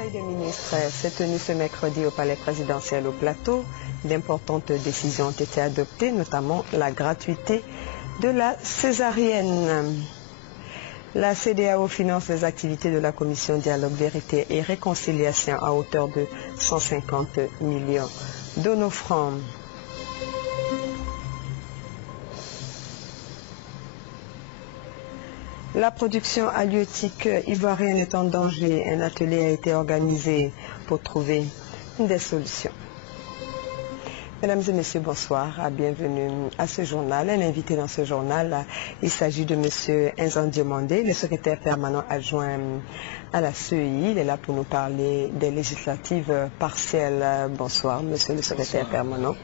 Conseil des ministres s'est tenu ce mercredi au palais présidentiel au Plateau. D'importantes décisions ont été adoptées, notamment la gratuité de la césarienne. La CEDEAO finance les activités de la Commission Dialogue, Vérité et Réconciliation à hauteur de 150 millions de nos francs. La production halieutique ivoirienne est en danger. Un atelier a été organisé pour trouver des solutions. Mesdames et messieurs, bonsoir, bienvenue à ce journal. Un invité dans ce journal, il s'agit de M. Inzan Diomandé, le secrétaire permanent adjoint à la CEI. Il est là pour nous parler des législatives partielles. Bonsoir, monsieur le secrétaire permanent.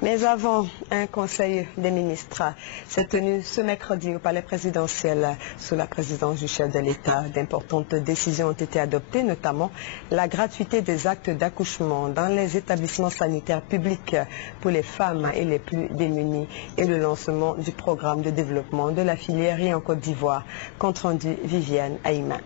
Mais avant, un conseil des ministres s'est tenu ce mercredi au palais présidentiel sous la présidence du chef de l'État. D'importantes décisions ont été adoptées, notamment la gratuité des actes d'accouchement dans les établissements sanitaires publics pour les femmes et les plus démunis et le lancement du programme de développement de la filière riz en Côte d'Ivoire. Compte rendu Viviane Aïma.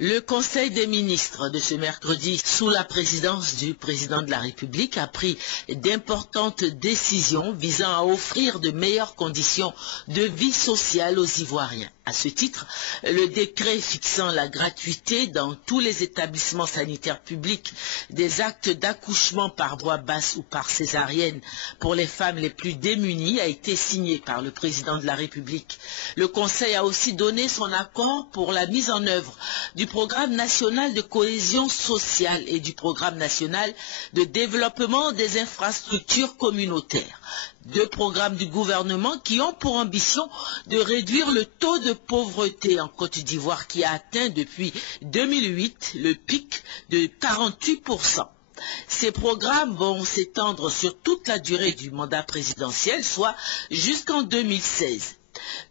Le Conseil des ministres de ce mercredi, sous la présidence du président de la République, a pris d'importantes décisions visant à offrir de meilleures conditions de vie sociale aux Ivoiriens. À ce titre, le décret fixant la gratuité dans tous les établissements sanitaires publics des actes d'accouchement par voie basse ou par césarienne pour les femmes les plus démunies a été signé par le président de la République. Le Conseil a aussi donné son accord pour la mise en œuvre du programme national de cohésion sociale et du programme national de développement des infrastructures communautaires. Deux programmes du gouvernement qui ont pour ambition de réduire le taux de pauvreté en Côte d'Ivoire qui a atteint depuis 2008 le pic de 48%. Ces programmes vont s'étendre sur toute la durée du mandat présidentiel, soit jusqu'en 2016.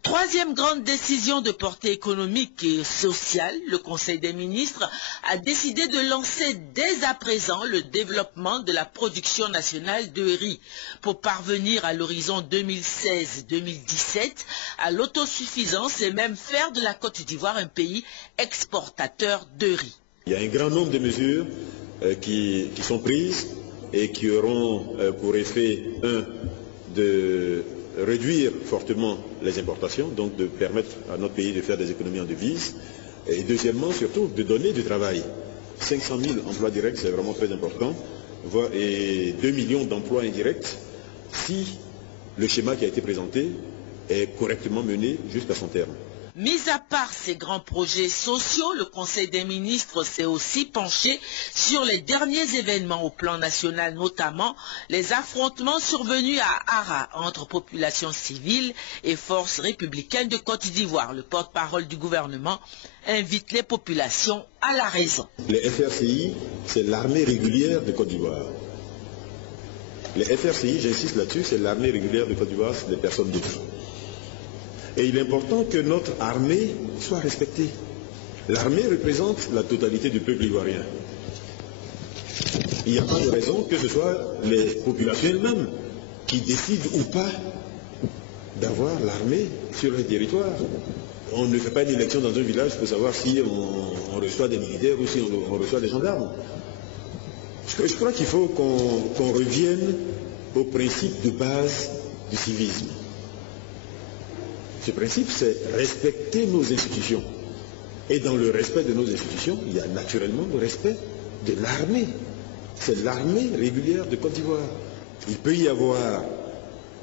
Troisième grande décision de portée économique et sociale, le Conseil des ministres a décidé de lancer dès à présent le développement de la production nationale de riz pour parvenir à l'horizon 2016-2017 à l'autosuffisance et même faire de la Côte d'Ivoire un pays exportateur de riz. Il y a un grand nombre de mesures qui sont prises et qui auront pour effet, de réduire fortement les importations, donc de permettre à notre pays de faire des économies en devises, et deuxièmement, surtout, de donner du travail. 500 000 emplois directs, c'est vraiment très important, et 2 millions d'emplois indirects, si le schéma qui a été présenté est correctement mené jusqu'à son terme. Mis à part ces grands projets sociaux, le Conseil des ministres s'est aussi penché sur les derniers événements au plan national, notamment les affrontements survenus à Ara entre population civile et forces républicaines de Côte d'Ivoire. Le porte-parole du gouvernement invite les populations à la raison. Les FRCI, c'est l'armée régulière de Côte d'Ivoire. Les FRCI, j'insiste là-dessus, c'est l'armée régulière de Côte d'Ivoire, c'est des personnes d'autres. Et il est important que notre armée soit respectée. L'armée représente la totalité du peuple ivoirien. Il n'y a pas de raison que ce soit les populations elles-mêmes qui décident ou pas d'avoir l'armée sur le territoire. On ne fait pas une élection dans un village pour savoir si on reçoit des militaires ou si on reçoit des gendarmes. Je crois qu'il faut qu'on revienne au principe de base du civisme. Ce principe, c'est respecter nos institutions. Et dans le respect de nos institutions, il y a naturellement le respect de l'armée. C'est l'armée régulière de Côte d'Ivoire. Il peut y avoir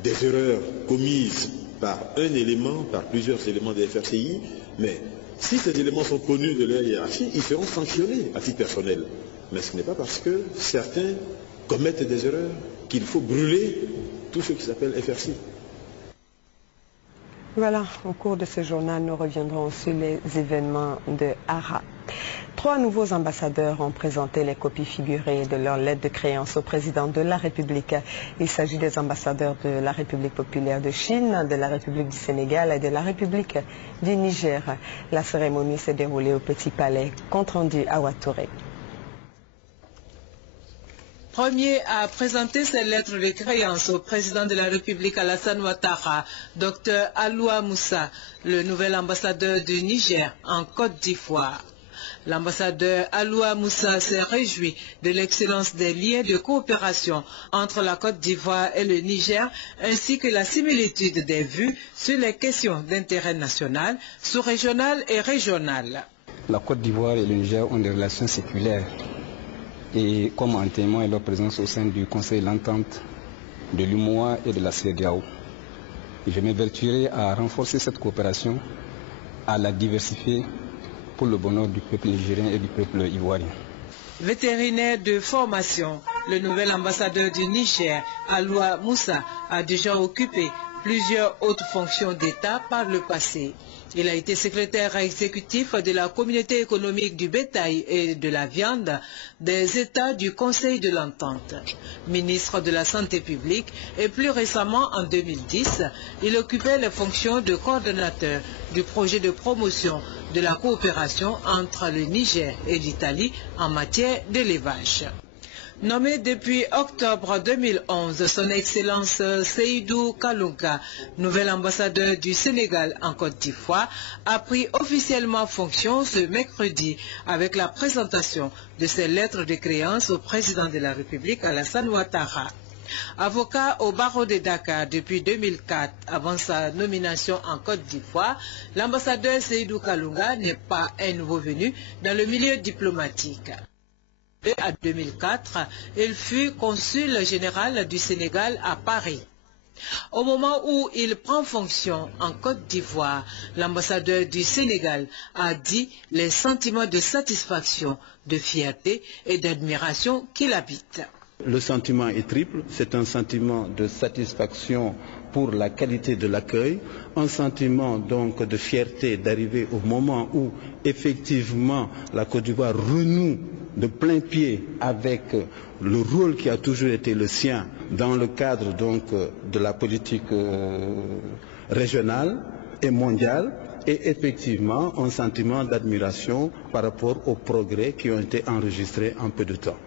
des erreurs commises par un élément, par plusieurs éléments des FRCI, mais si ces éléments sont connus de leur hiérarchie, ils seront sanctionnés à titre personnel. Mais ce n'est pas parce que certains commettent des erreurs qu'il faut brûler tout ce qui s'appelle FRCI. Voilà, au cours de ce journal, nous reviendrons sur les événements de Ara. 3 nouveaux ambassadeurs ont présenté les copies figurées de leur lettre de créance au président de la République. Il s'agit des ambassadeurs de la République populaire de Chine, de la République du Sénégal et de la République du Niger. La cérémonie s'est déroulée au Petit Palais. Compte rendu à Ouattouré. Premier à présenter ses lettres de créance au président de la République Alassane Ouattara, Dr Aloua Moussa, le nouvel ambassadeur du Niger en Côte d'Ivoire. L'ambassadeur Aloua Moussa s'est réjoui de l'excellence des liens de coopération entre la Côte d'Ivoire et le Niger, ainsi que la similitude des vues sur les questions d'intérêt national, sous-régional et régional. La Côte d'Ivoire et le Niger ont des relations séculaires et comme en témoigne leur présence au sein du Conseil de l'Entente, de l'UMOA et de la CEDEAO. Je m'évertuerai à renforcer cette coopération, à la diversifier pour le bonheur du peuple nigérien et du peuple ivoirien. Vétérinaire de formation, le nouvel ambassadeur du Niger, Aloua Moussa, a déjà occupé plusieurs autres fonctions d'État par le passé. Il a été secrétaire exécutif de la communauté économique du bétail et de la viande des États du Conseil de l'Entente, ministre de la Santé publique et plus récemment en 2010, il occupait les fonctions de coordonnateur du projet de promotion de la coopération entre le Niger et l'Italie en matière d'élevage. Nommé depuis octobre 2011, son Excellence Seydou Kalunga, nouvel ambassadeur du Sénégal en Côte d'Ivoire, a pris officiellement fonction ce mercredi avec la présentation de ses lettres de créance au président de la République, Alassane Ouattara. Avocat au barreau de Dakar depuis 2004, avant sa nomination en Côte d'Ivoire, l'ambassadeur Seydou Kalunga n'est pas un nouveau venu dans le milieu diplomatique. En 2004, il fut consul général du Sénégal à Paris. Au moment où il prend fonction en Côte d'Ivoire, l'ambassadeur du Sénégal a dit les sentiments de satisfaction, de fierté et d'admiration qui l'habitent. Le sentiment est triple, c'est un sentiment de satisfaction pour la qualité de l'accueil, un sentiment donc de fierté d'arriver au moment où effectivement la Côte d'Ivoire renoue de plein pied avec le rôle qui a toujours été le sien dans le cadre donc de la politique régionale et mondiale, et effectivement un sentiment d'admiration par rapport aux progrès qui ont été enregistrés en peu de temps.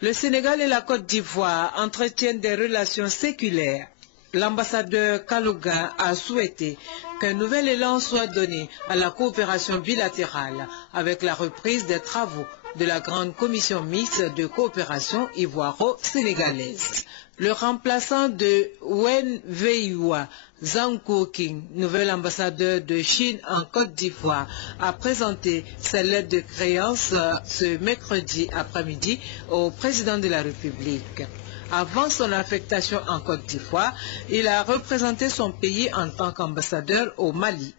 Le Sénégal et la Côte d'Ivoire entretiennent des relations séculaires. L'ambassadeur Kalunga a souhaité qu'un nouvel élan soit donné à la coopération bilatérale avec la reprise des travaux de la grande commission mixte de coopération ivoiro-sénégalaise. Le remplaçant de Wen Weiwa, Zhang Kuoking, nouvel ambassadeur de Chine en Côte d'Ivoire, a présenté ses lettres de créance ce mercredi après-midi au président de la République. Avant son affectation en Côte d'Ivoire, il a représenté son pays en tant qu'ambassadeur au Mali.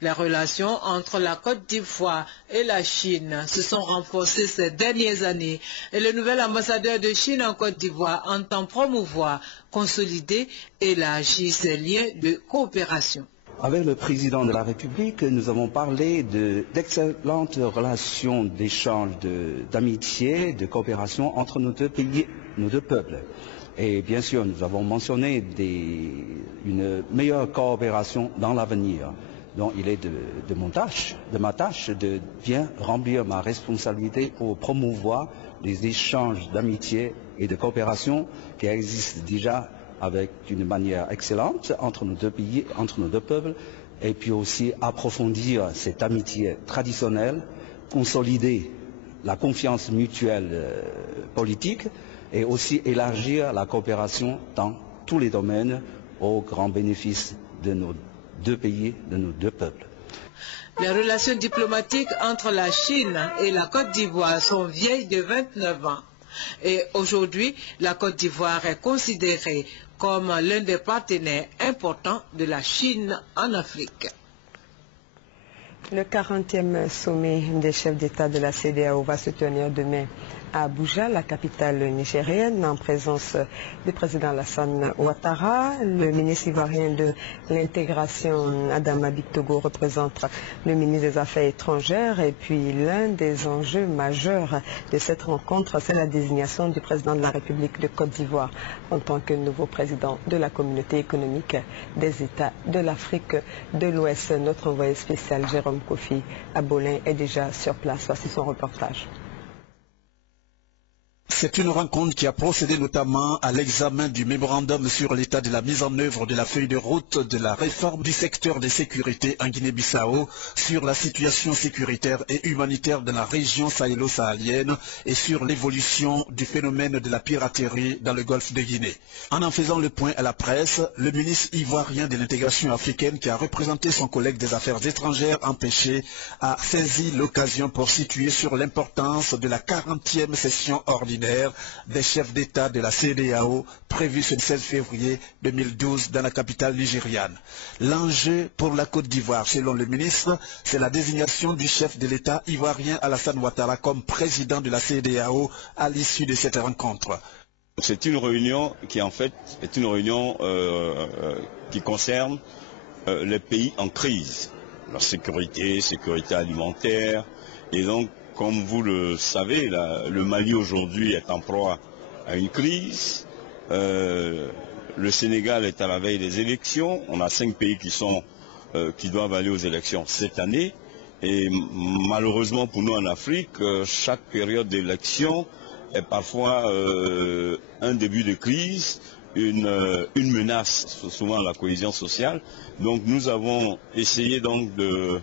Les relations entre la Côte d'Ivoire et la Chine se sont renforcées ces dernières années et le nouvel ambassadeur de Chine en Côte d'Ivoire entend promouvoir, consolider et élargir ses liens de coopération. Avec le président de la République, nous avons parlé d'excellentes relations d'échange, d'amitié, de coopération entre nos deux pays, nos deux peuples. Et bien sûr, nous avons mentionné une meilleure coopération dans l'avenir. Donc il est de ma tâche de bien remplir ma responsabilité pour promouvoir les échanges d'amitié et de coopération qui existent déjà avec une manière excellente entre nos deux pays, entre nos deux peuples, et puis aussi approfondir cette amitié traditionnelle, consolider la confiance mutuelle politique et aussi élargir la coopération dans tous les domaines au grand bénéfice de nos deux pays, de nos deux peuples. Les relations diplomatiques entre la Chine et la Côte d'Ivoire sont vieilles de 29 ans. Et aujourd'hui, la Côte d'Ivoire est considérée comme l'un des partenaires importants de la Chine en Afrique. Le 40e sommet des chefs d'État de la CEDEAO va se tenir demain à Abuja, la capitale nigérienne, en présence du président Alassane Ouattara. Le ministre ivoirien de l'intégration, Adama Bictogo, représente le ministre des Affaires étrangères. Et puis l'un des enjeux majeurs de cette rencontre, c'est la désignation du président de la République de Côte d'Ivoire en tant que nouveau président de la communauté économique des États de l'Afrique de l'Ouest. Notre envoyé spécial Jérôme Kofi Abolin est déjà sur place. Voici son reportage. C'est une rencontre qui a procédé notamment à l'examen du mémorandum sur l'état de la mise en œuvre de la feuille de route de la réforme du secteur de sécurité en Guinée-Bissau, sur la situation sécuritaire et humanitaire de la région sahélo-sahalienne et sur l'évolution du phénomène de la piraterie dans le golfe de Guinée. En faisant le point à la presse, le ministre ivoirien de l'intégration africaine qui a représenté son collègue des affaires étrangères empêché a saisi l'occasion pour situer sur l'importance de la 40e session ordinaire des chefs d'État de la CEDEAO prévue ce 16 février 2012 dans la capitale nigériane. L'enjeu pour la Côte d'Ivoire, selon le ministre, c'est la désignation du chef de l'État ivoirien Alassane Ouattara comme président de la CEDEAO à l'issue de cette rencontre. C'est une réunion qui en fait est une réunion qui concerne les pays en crise, la sécurité alimentaire, et donc comme vous le savez, le Mali aujourd'hui est en proie à une crise. Le Sénégal est à la veille des élections. On a 5 pays qui doivent aller aux élections cette année. Et malheureusement pour nous en Afrique, chaque période d'élection est parfois un début de crise, une menace, souvent à la cohésion sociale. Donc nous avons essayé donc de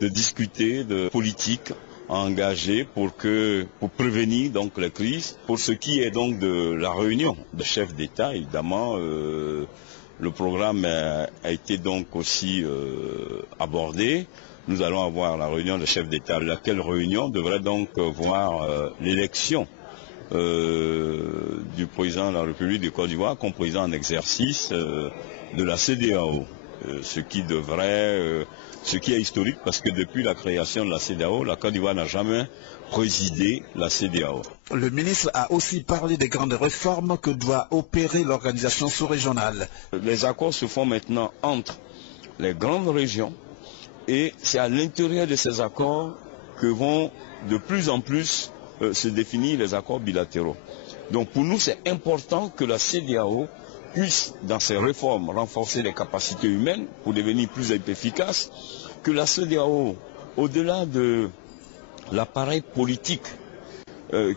discuter de politique engagé pour prévenir donc les crises. Pour ce qui est donc de la réunion des chefs d'État, évidemment, le programme a été donc aussi abordé. Nous allons avoir la réunion des chefs d'État, laquelle réunion devrait donc voir l'élection du président de la République de Côte d'Ivoire comme président en exercice de la CEDEAO. Ce qui est historique parce que depuis la création de la CEDEAO, la Côte d'Ivoire n'a jamais présidé la CEDEAO. Le ministre a aussi parlé des grandes réformes que doit opérer l'organisation sous-régionale. Les accords se font maintenant entre les grandes régions et c'est à l'intérieur de ces accords que vont de plus en plus se définir les accords bilatéraux. Donc pour nous c'est important que la CEDEAO puisse, dans ses réformes, renforcer les capacités humaines pour devenir plus efficace, que la CEDEAO, au-delà de l'appareil politique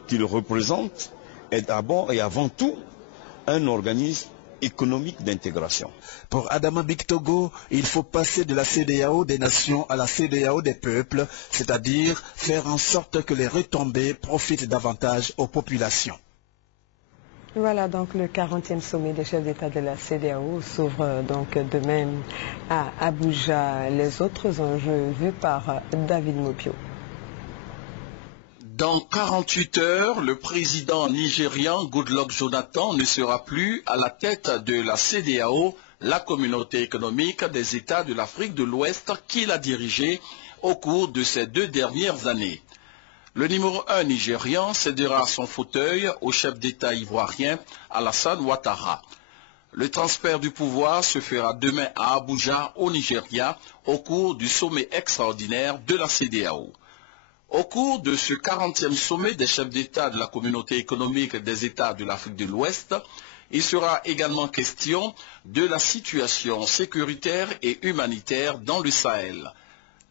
qu'il représente, est d'abord et avant tout un organisme économique d'intégration. Pour Adama Bictogo, il faut passer de la CEDEAO des nations à la CEDEAO des peuples, c'est-à-dire faire en sorte que les retombées profitent davantage aux populations. Voilà donc le 40e sommet des chefs d'État de la CEDEAO s'ouvre donc demain à Abuja. Les autres enjeux vus par David Mopio. Dans 48 heures, le président nigérian Goodluck Jonathan ne sera plus à la tête de la CEDEAO, la communauté économique des États de l'Afrique de l'Ouest qu'il a dirigée au cours de ces 2 dernières années. Le numéro 1 nigérian cédera son fauteuil au chef d'État ivoirien Alassane Ouattara. Le transfert du pouvoir se fera demain à Abuja, au Nigeria, au cours du sommet extraordinaire de la CEDEAO. Au cours de ce 40e sommet des chefs d'État de la communauté économique des États de l'Afrique de l'Ouest, il sera également question de la situation sécuritaire et humanitaire dans le Sahel.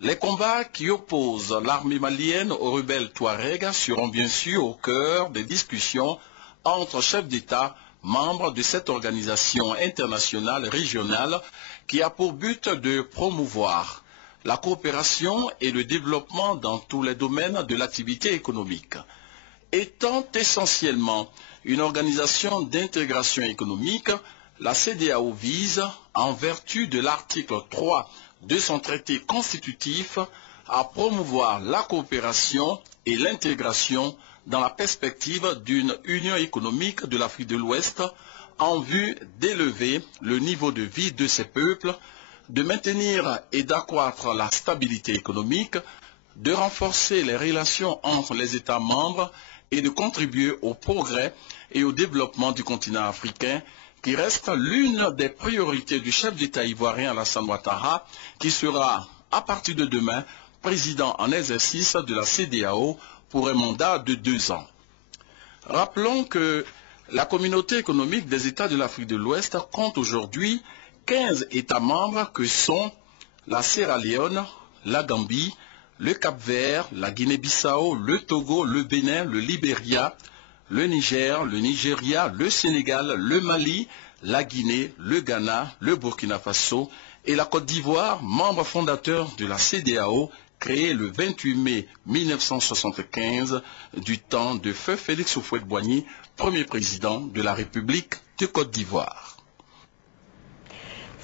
Les combats qui opposent l'armée malienne aux rebelles Touaregs seront bien sûr au cœur des discussions entre chefs d'État membres de cette organisation internationale régionale qui a pour but de promouvoir la coopération et le développement dans tous les domaines de l'activité économique. Étant essentiellement une organisation d'intégration économique, la CEDEAO vise, en vertu de l'article 3 de son traité constitutif, à promouvoir la coopération et l'intégration dans la perspective d'une union économique de l'Afrique de l'Ouest en vue d'élever le niveau de vie de ces peuples, de maintenir et d'accroître la stabilité économique, de renforcer les relations entre les États membres et de contribuer au progrès et au développement du continent africain, qui reste l'une des priorités du chef d'État ivoirien Alassane Ouattara, qui sera, à partir de demain, président en exercice de la CEDEAO pour un mandat de 2 ans. Rappelons que la communauté économique des États de l'Afrique de l'Ouest compte aujourd'hui 15 États membres que sont la Sierra Leone, la Gambie, le Cap-Vert, la Guinée-Bissau, le Togo, le Bénin, le Libéria, le Niger, le Nigeria, le Sénégal, le Mali, la Guinée, le Ghana, le Burkina Faso et la Côte d'Ivoire, membre fondateur de la CEDEAO, créée le 28 mai 1975 du temps de feu Félix Houphouët-Boigny, premier président de la République de Côte d'Ivoire.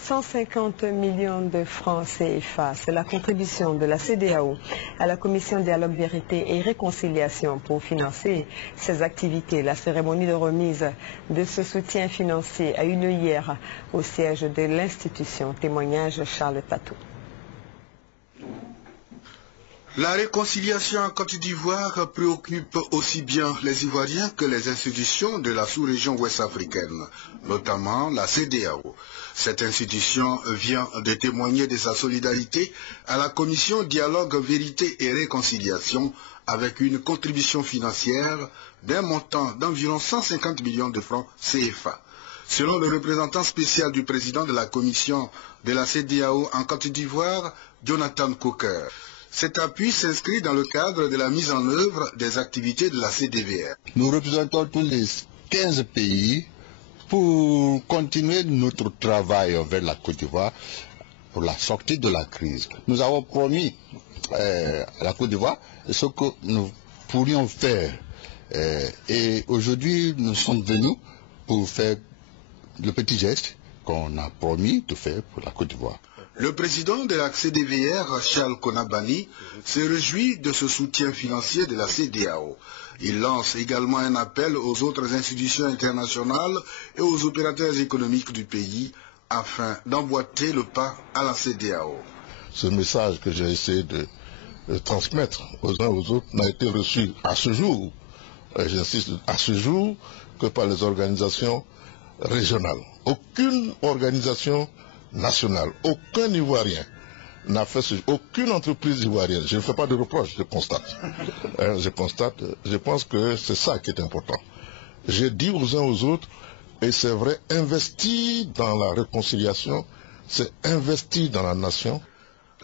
150 millions de francs CFA, c'est la contribution de la CEDEAO à la Commission Dialogue, Vérité et Réconciliation pour financer ses activités. La cérémonie de remise de ce soutien financier a eu lieu hier au siège de l'institution. Témoignage Charles Tatou. La réconciliation en Côte d'Ivoire préoccupe aussi bien les Ivoiriens que les institutions de la sous-région ouest-africaine, notamment la CEDEAO. Cette institution vient de témoigner de sa solidarité à la Commission Dialogue, Vérité et Réconciliation avec une contribution financière d'un montant d'environ 150 millions de francs CFA. Selon le représentant spécial du président de la Commission de la CEDEAO en Côte d'Ivoire, Jonathan Coker, cet appui s'inscrit dans le cadre de la mise en œuvre des activités de la CDVR. Nous représentons tous les 15 pays pour continuer notre travail vers la Côte d'Ivoire pour la sortie de la crise. Nous avons promis à la Côte d'Ivoire ce que nous pourrions faire. Et aujourd'hui, nous sommes venus pour faire le petit geste qu'on a promis de faire pour la Côte d'Ivoire. Le président de la CDVR, Charles Konabani, se réjouit de ce soutien financier de la CEDEAO. Il lance également un appel aux autres institutions internationales et aux opérateurs économiques du pays afin d'emboîter le pas à la CEDEAO. Ce message que j'ai essayé de transmettre aux uns aux autres n'a été reçu à ce jour, j'insiste, à ce jour, que par les organisations régionales. Aucune organisation nationale, aucun Ivoirien n'a fait aucune entreprise ivoirienne. Je ne fais pas de reproche, je constate. Je pense que c'est ça qui est important. J'ai dit aux uns aux autres, et c'est vrai, investir dans la réconciliation, c'est investir dans la nation.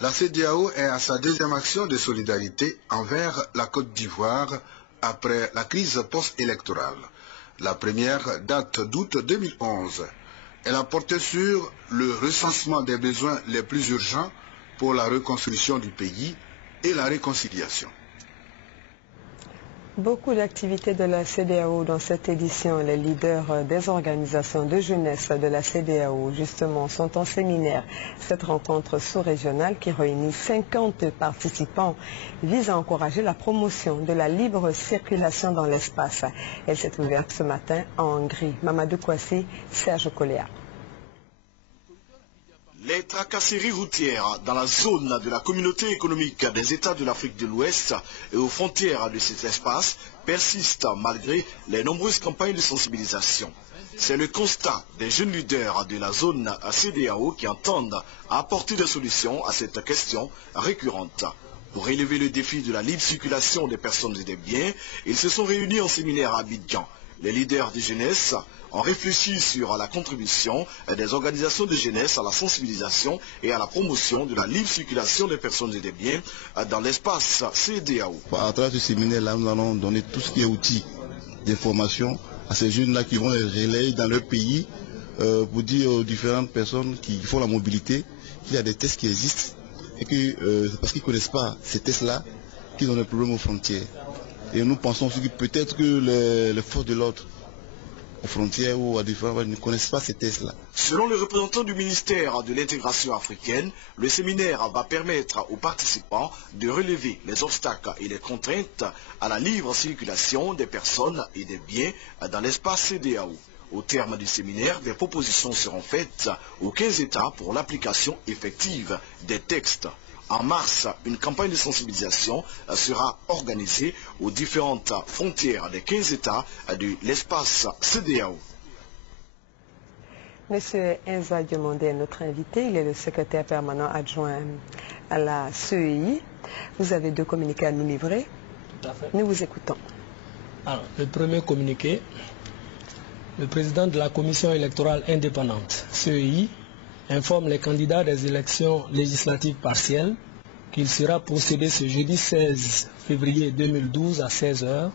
La CEDEAO est à sa deuxième action de solidarité envers la Côte d'Ivoire après la crise post-électorale. La première date d'août 2011. Elle a porté sur le recensement des besoins les plus urgents pour la reconstruction du pays et la réconciliation. Beaucoup d'activités de la CEDEAO dans cette édition. Les leaders des organisations de jeunesse de la CEDEAO, justement, sont en séminaire. Cette rencontre sous-régionale qui réunit 50 participants vise à encourager la promotion de la libre circulation dans l'espace. Elle s'est ouverte ce matin en Hongrie. Mamadou Kouassi, Serge Coléa. Les tracasseries routières dans la zone de la communauté économique des États de l'Afrique de l'Ouest et aux frontières de cet espace persistent malgré les nombreuses campagnes de sensibilisation. C'est le constat des jeunes leaders de la zone CEDEAO qui entendent apporter des solutions à cette question récurrente. Pour relever le défi de la libre circulation des personnes et des biens, ils se sont réunis en séminaire à Abidjan. Les leaders de jeunesse ont réfléchi sur la contribution des organisations de jeunesse à la sensibilisation et à la promotion de la libre circulation des personnes et des biens dans l'espace CEDEAO. À travers ce séminaire-là, nous allons donner tout ce qui est outils d'information à ces jeunes-là qui vont les relayer dans leur pays pour dire aux différentes personnes qui font la mobilité qu'il y a des tests qui existent et que c'est parce qu'ils ne connaissent pas ces tests-là qu'ils ont des problèmes aux frontières. Et nous pensons aussi que peut-être que les forces de l'ordre aux frontières ou à différents ne connaissent pas ces tests-là. Selon le représentant du ministère de l'intégration africaine, le séminaire va permettre aux participants de relever les obstacles et les contraintes à la libre circulation des personnes et des biens dans l'espace CEDEAO. Au terme du séminaire, des propositions seront faites aux 15 États pour l'application effective des textes. En mars, une campagne de sensibilisation sera organisée aux différentes frontières des 15 États de l'espace CEDEAO. Monsieur Enza Diomandé est notre invité. Il est le secrétaire permanent adjoint à la CEI. Vous avez 2 communiqués à nous livrer. Tout à fait. Nous vous écoutons. Alors, le premier communiqué, le président de la commission électorale indépendante, CEI, informe les candidats des élections législatives partielles qu'il sera procédé ce jeudi 16 février 2012 à 16 h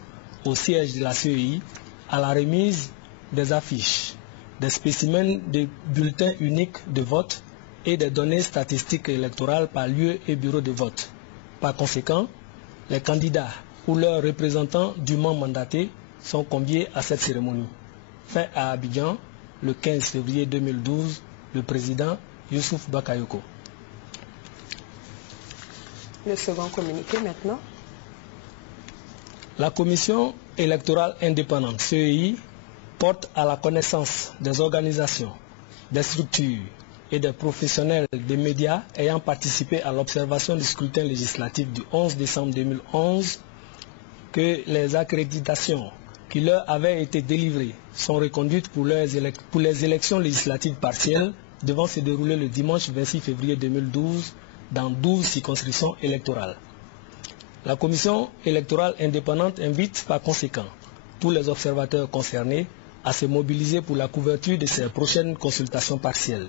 au siège de la CEI à la remise des affiches, des spécimens de bulletins uniques de vote et des données statistiques électorales par lieu et bureau de vote. Par conséquent, les candidats ou leurs représentants dûment mandatés sont conviés à cette cérémonie. Fait à Abidjan, le 15 février 2012, le président Youssouf Bakayoko. Le second communiqué maintenant. La Commission électorale indépendante, CEI, porte à la connaissance des organisations, des structures et des professionnels des médias ayant participé à l'observation du scrutin législatif du 11 décembre 2011 que les accréditations qui leur avaient été délivrées sont reconduites pour les élections législatives partielles devant se dérouler le dimanche 26 février 2012 dans 12 circonscriptions électorales. La Commission électorale indépendante invite par conséquent tous les observateurs concernés à se mobiliser pour la couverture de ces prochaines consultations partielles.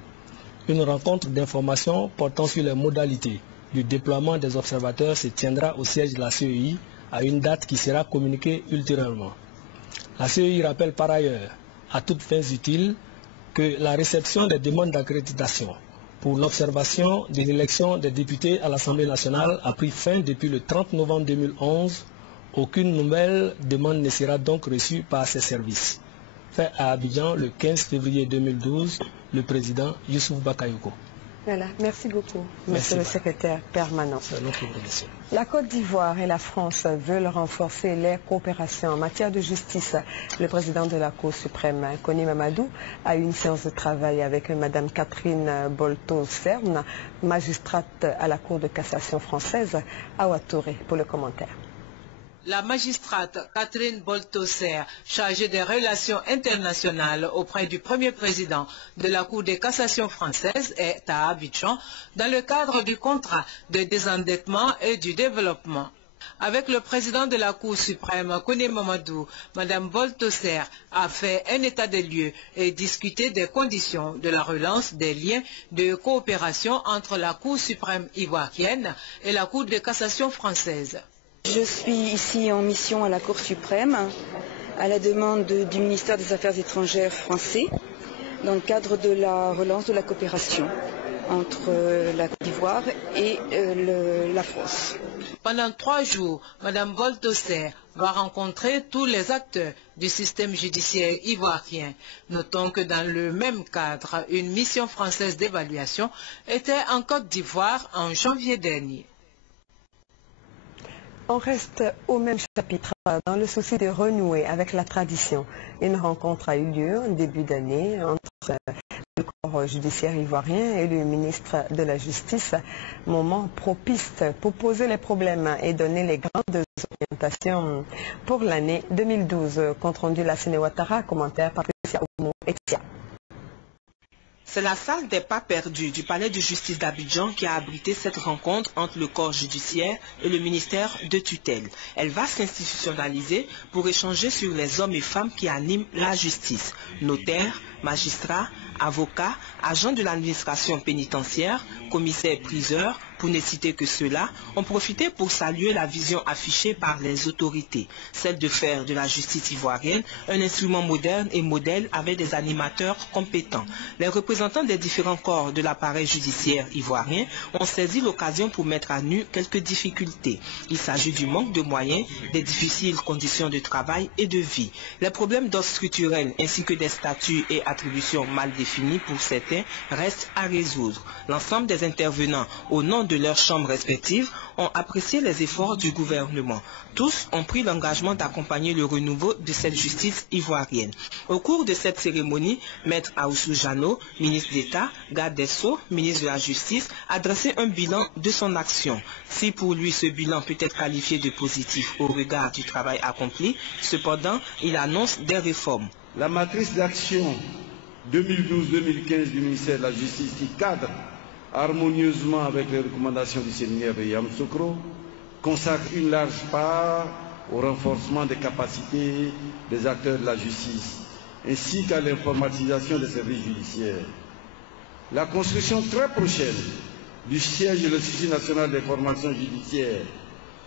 Une rencontre d'information portant sur les modalités du déploiement des observateurs se tiendra au siège de la CEI à une date qui sera communiquée ultérieurement. La CEI rappelle par ailleurs, à toutes fins utiles, que la réception des demandes d'accréditation pour l'observation des élections des députés à l'Assemblée nationale a pris fin depuis le 30 novembre 2011. Aucune nouvelle demande ne sera donc reçue par ces services. Fait à Abidjan le 15 février 2012, le président Youssouf Bakayoko. Voilà, merci beaucoup, monsieur le secrétaire permanent. La Côte d'Ivoire et la France veulent renforcer les coopérations en matière de justice. Le président de la Cour suprême, Koni Mamadou, a eu une séance de travail avec Mme Catherine Bolto-Cerne, magistrate à la Cour de cassation française, à Ouattouré, pour le commentaire. La magistrate Catherine Bolto-Cerne, chargée des relations internationales auprès du premier président de la Cour de cassation française, est à Abidjan dans le cadre du contrat de désendettement et du développement. Avec le président de la Cour suprême, Koni Mamadou, Mme Bolto-Cerne a fait un état des lieux et discuté des conditions de la relance des liens de coopération entre la Cour suprême ivoirienne et la Cour de cassation française. Je suis ici en mission à la Cour suprême, à la demande du ministère des Affaires étrangères français, dans le cadre de la relance de la coopération entre la Côte d'Ivoire et la France. Pendant 3 jours, Mme Bolto-Cerne va rencontrer tous les acteurs du système judiciaire ivoirien. Notons que dans le même cadre, une mission française d'évaluation était en Côte d'Ivoire en janvier dernier. On reste au même chapitre dans le souci de renouer avec la tradition. Une rencontre a eu lieu en début d'année entre le corps judiciaire ivoirien et le ministre de la Justice. Moment propice pour poser les problèmes et donner les grandes orientations pour l'année 2012. Compte rendu la Séné Ouattara, commentaire par Patricia Oumo-Etia. C'est la salle des pas perdus du palais de justice d'Abidjan qui a abrité cette rencontre entre le corps judiciaire et le ministère de tutelle. Elle va s'institutionnaliser pour échanger sur les hommes et femmes qui animent la justice. Notaires, magistrats, avocats, agents de l'administration pénitentiaire, commissaires priseurs, pour ne citer que ceux-là, ont profité pour saluer la vision affichée par les autorités, celle de faire de la justice ivoirienne un instrument moderne et modèle avec des animateurs compétents. Les représentants des différents corps de l'appareil judiciaire ivoirien ont saisi l'occasion pour mettre à nu quelques difficultés. Il s'agit du manque de moyens, des difficiles conditions de travail et de vie. Les problèmes d'ordre structurel ainsi que des statuts et attributions mal définis pour certains restent à résoudre. L'ensemble des intervenants, au nom de leurs chambres respectives, ont apprécié les efforts du gouvernement. Tous ont pris l'engagement d'accompagner le renouveau de cette justice ivoirienne. Au cours de cette cérémonie, Maître Aoussou Jano, ministre d'État, garde des Sceaux, ministre de la Justice, a dressé un bilan de son action. Si pour lui ce bilan peut être qualifié de positif au regard du travail accompli, cependant, il annonce des réformes. La matrice d'action 2012-2015 du ministère de la Justice qui cadre harmonieusement avec les recommandations du séminaire de Yamoussoukro consacre une large part au renforcement des capacités des acteurs de la justice ainsi qu'à l'informatisation des services judiciaires. La construction très prochaine du siège de l'Institut national d'information judiciaire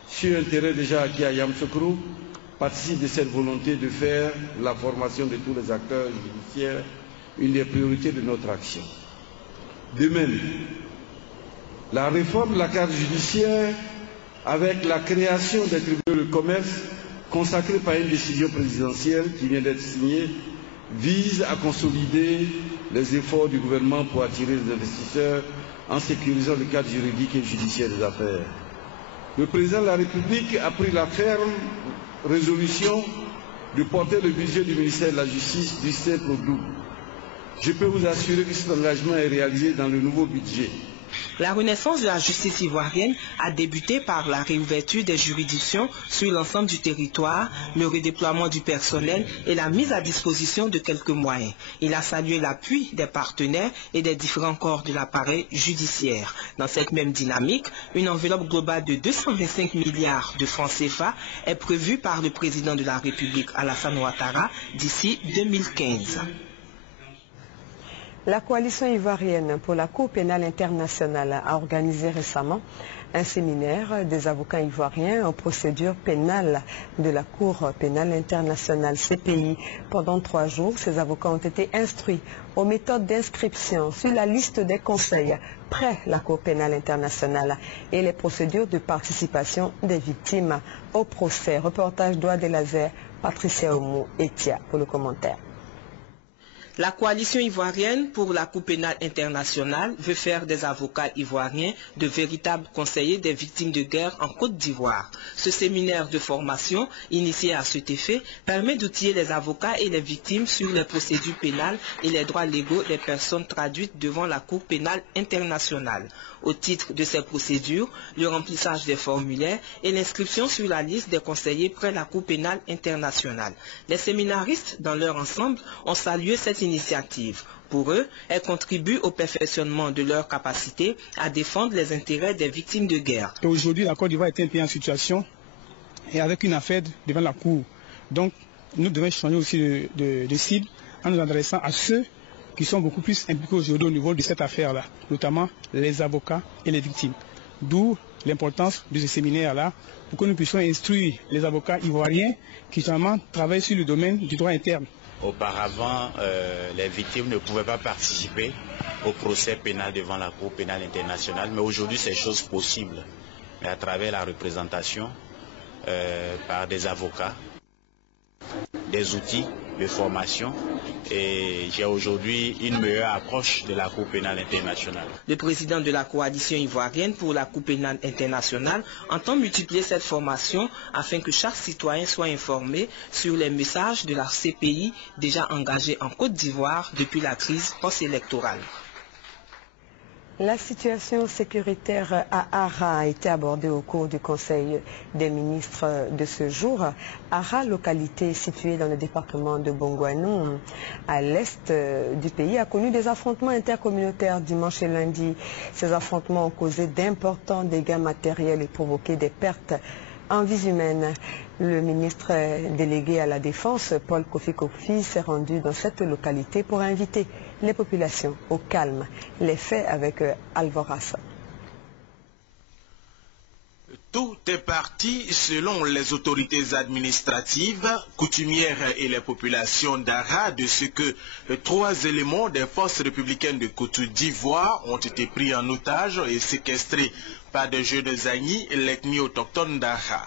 sur un terrain déjà acquis à Yamoussoukro participe de cette volonté de faire la formation de tous les acteurs judiciaires une des priorités de notre action. De même, la réforme de la carte judiciaire avec la création des tribunaux de commerce consacrée par une décision présidentielle qui vient d'être signée vise à consolider les efforts du gouvernement pour attirer les investisseurs en sécurisant le cadre juridique et judiciaire des affaires. Le président de la République a pris la ferme résolution de porter le budget du ministère de la Justice du 7 au 12. Je peux vous assurer que cet engagement est réalisé dans le nouveau budget. La renaissance de la justice ivoirienne a débuté par la réouverture des juridictions sur l'ensemble du territoire, le redéploiement du personnel et la mise à disposition de quelques moyens. Il a salué l'appui des partenaires et des différents corps de l'appareil judiciaire. Dans cette même dynamique, une enveloppe globale de 225 milliards de francs CFA est prévue par le président de la République Alassane Ouattara d'ici 2015. La coalition ivoirienne pour la Cour pénale internationale a organisé récemment un séminaire des avocats ivoiriens en procédure pénale de la Cour pénale internationale CPI. Pendant 3 jours, ces avocats ont été instruits aux méthodes d'inscription sur la liste des conseils près la Cour pénale internationale et les procédures de participation des victimes au procès. Reportage d'Oua Delazer, Patricia Oumou et Tia pour le commentaire. La coalition ivoirienne pour la Cour pénale internationale veut faire des avocats ivoiriens de véritables conseillers des victimes de guerre en Côte d'Ivoire. Ce séminaire de formation, initié à cet effet, permet d'outiller les avocats et les victimes sur les procédures pénales et les droits légaux des personnes traduites devant la Cour pénale internationale. Au titre de ces procédures, le remplissage des formulaires et l'inscription sur la liste des conseillers près la Cour pénale internationale. Les séminaristes, dans leur ensemble, ont salué cette initiative. Pour eux, elle contribue au perfectionnement de leur capacité à défendre les intérêts des victimes de guerre. Aujourd'hui, la Côte d'Ivoire est un pays en situation et avec une affaire devant la Cour. Donc, nous devons changer aussi de cible en nous adressant à ceux qui sont beaucoup plus impliqués aujourd'hui au niveau de cette affaire-là, notamment les avocats et les victimes. D'où l'importance de ce séminaire-là, pour que nous puissions instruire les avocats ivoiriens qui généralement travaillent sur le domaine du droit interne. Auparavant, les victimes ne pouvaient pas participer au procès pénal devant la Cour pénale internationale, mais aujourd'hui c'est chose possible, mais à travers la représentation par des avocats, des outils de formation, et j'ai aujourd'hui une meilleure approche de la Cour pénale internationale. Le président de la coalition ivoirienne pour la Cour pénale internationale entend multiplier cette formation afin que chaque citoyen soit informé sur les messages de la CPI déjà engagée en Côte d'Ivoire depuis la crise post-électorale. La situation sécuritaire à Ara a été abordée au cours du Conseil des ministres de ce jour. Ara, localité située dans le département de Bongouanou, à l'est du pays, a connu des affrontements intercommunautaires dimanche et lundi. Ces affrontements ont causé d'importants dégâts matériels et provoqué des pertes en vies humaines. Le ministre délégué à la Défense, Paul Kofi Kofi, s'est rendu dans cette localité pour inviter les populations au calme. Les faits avec Alvoras. Tout est parti selon les autorités administratives, coutumières et les populations d'Ara de ce que 3 éléments des forces républicaines de Côte d'Ivoire ont été pris en otage et séquestrés par des jeunes Agni, l'ethnie autochtone d'Ara,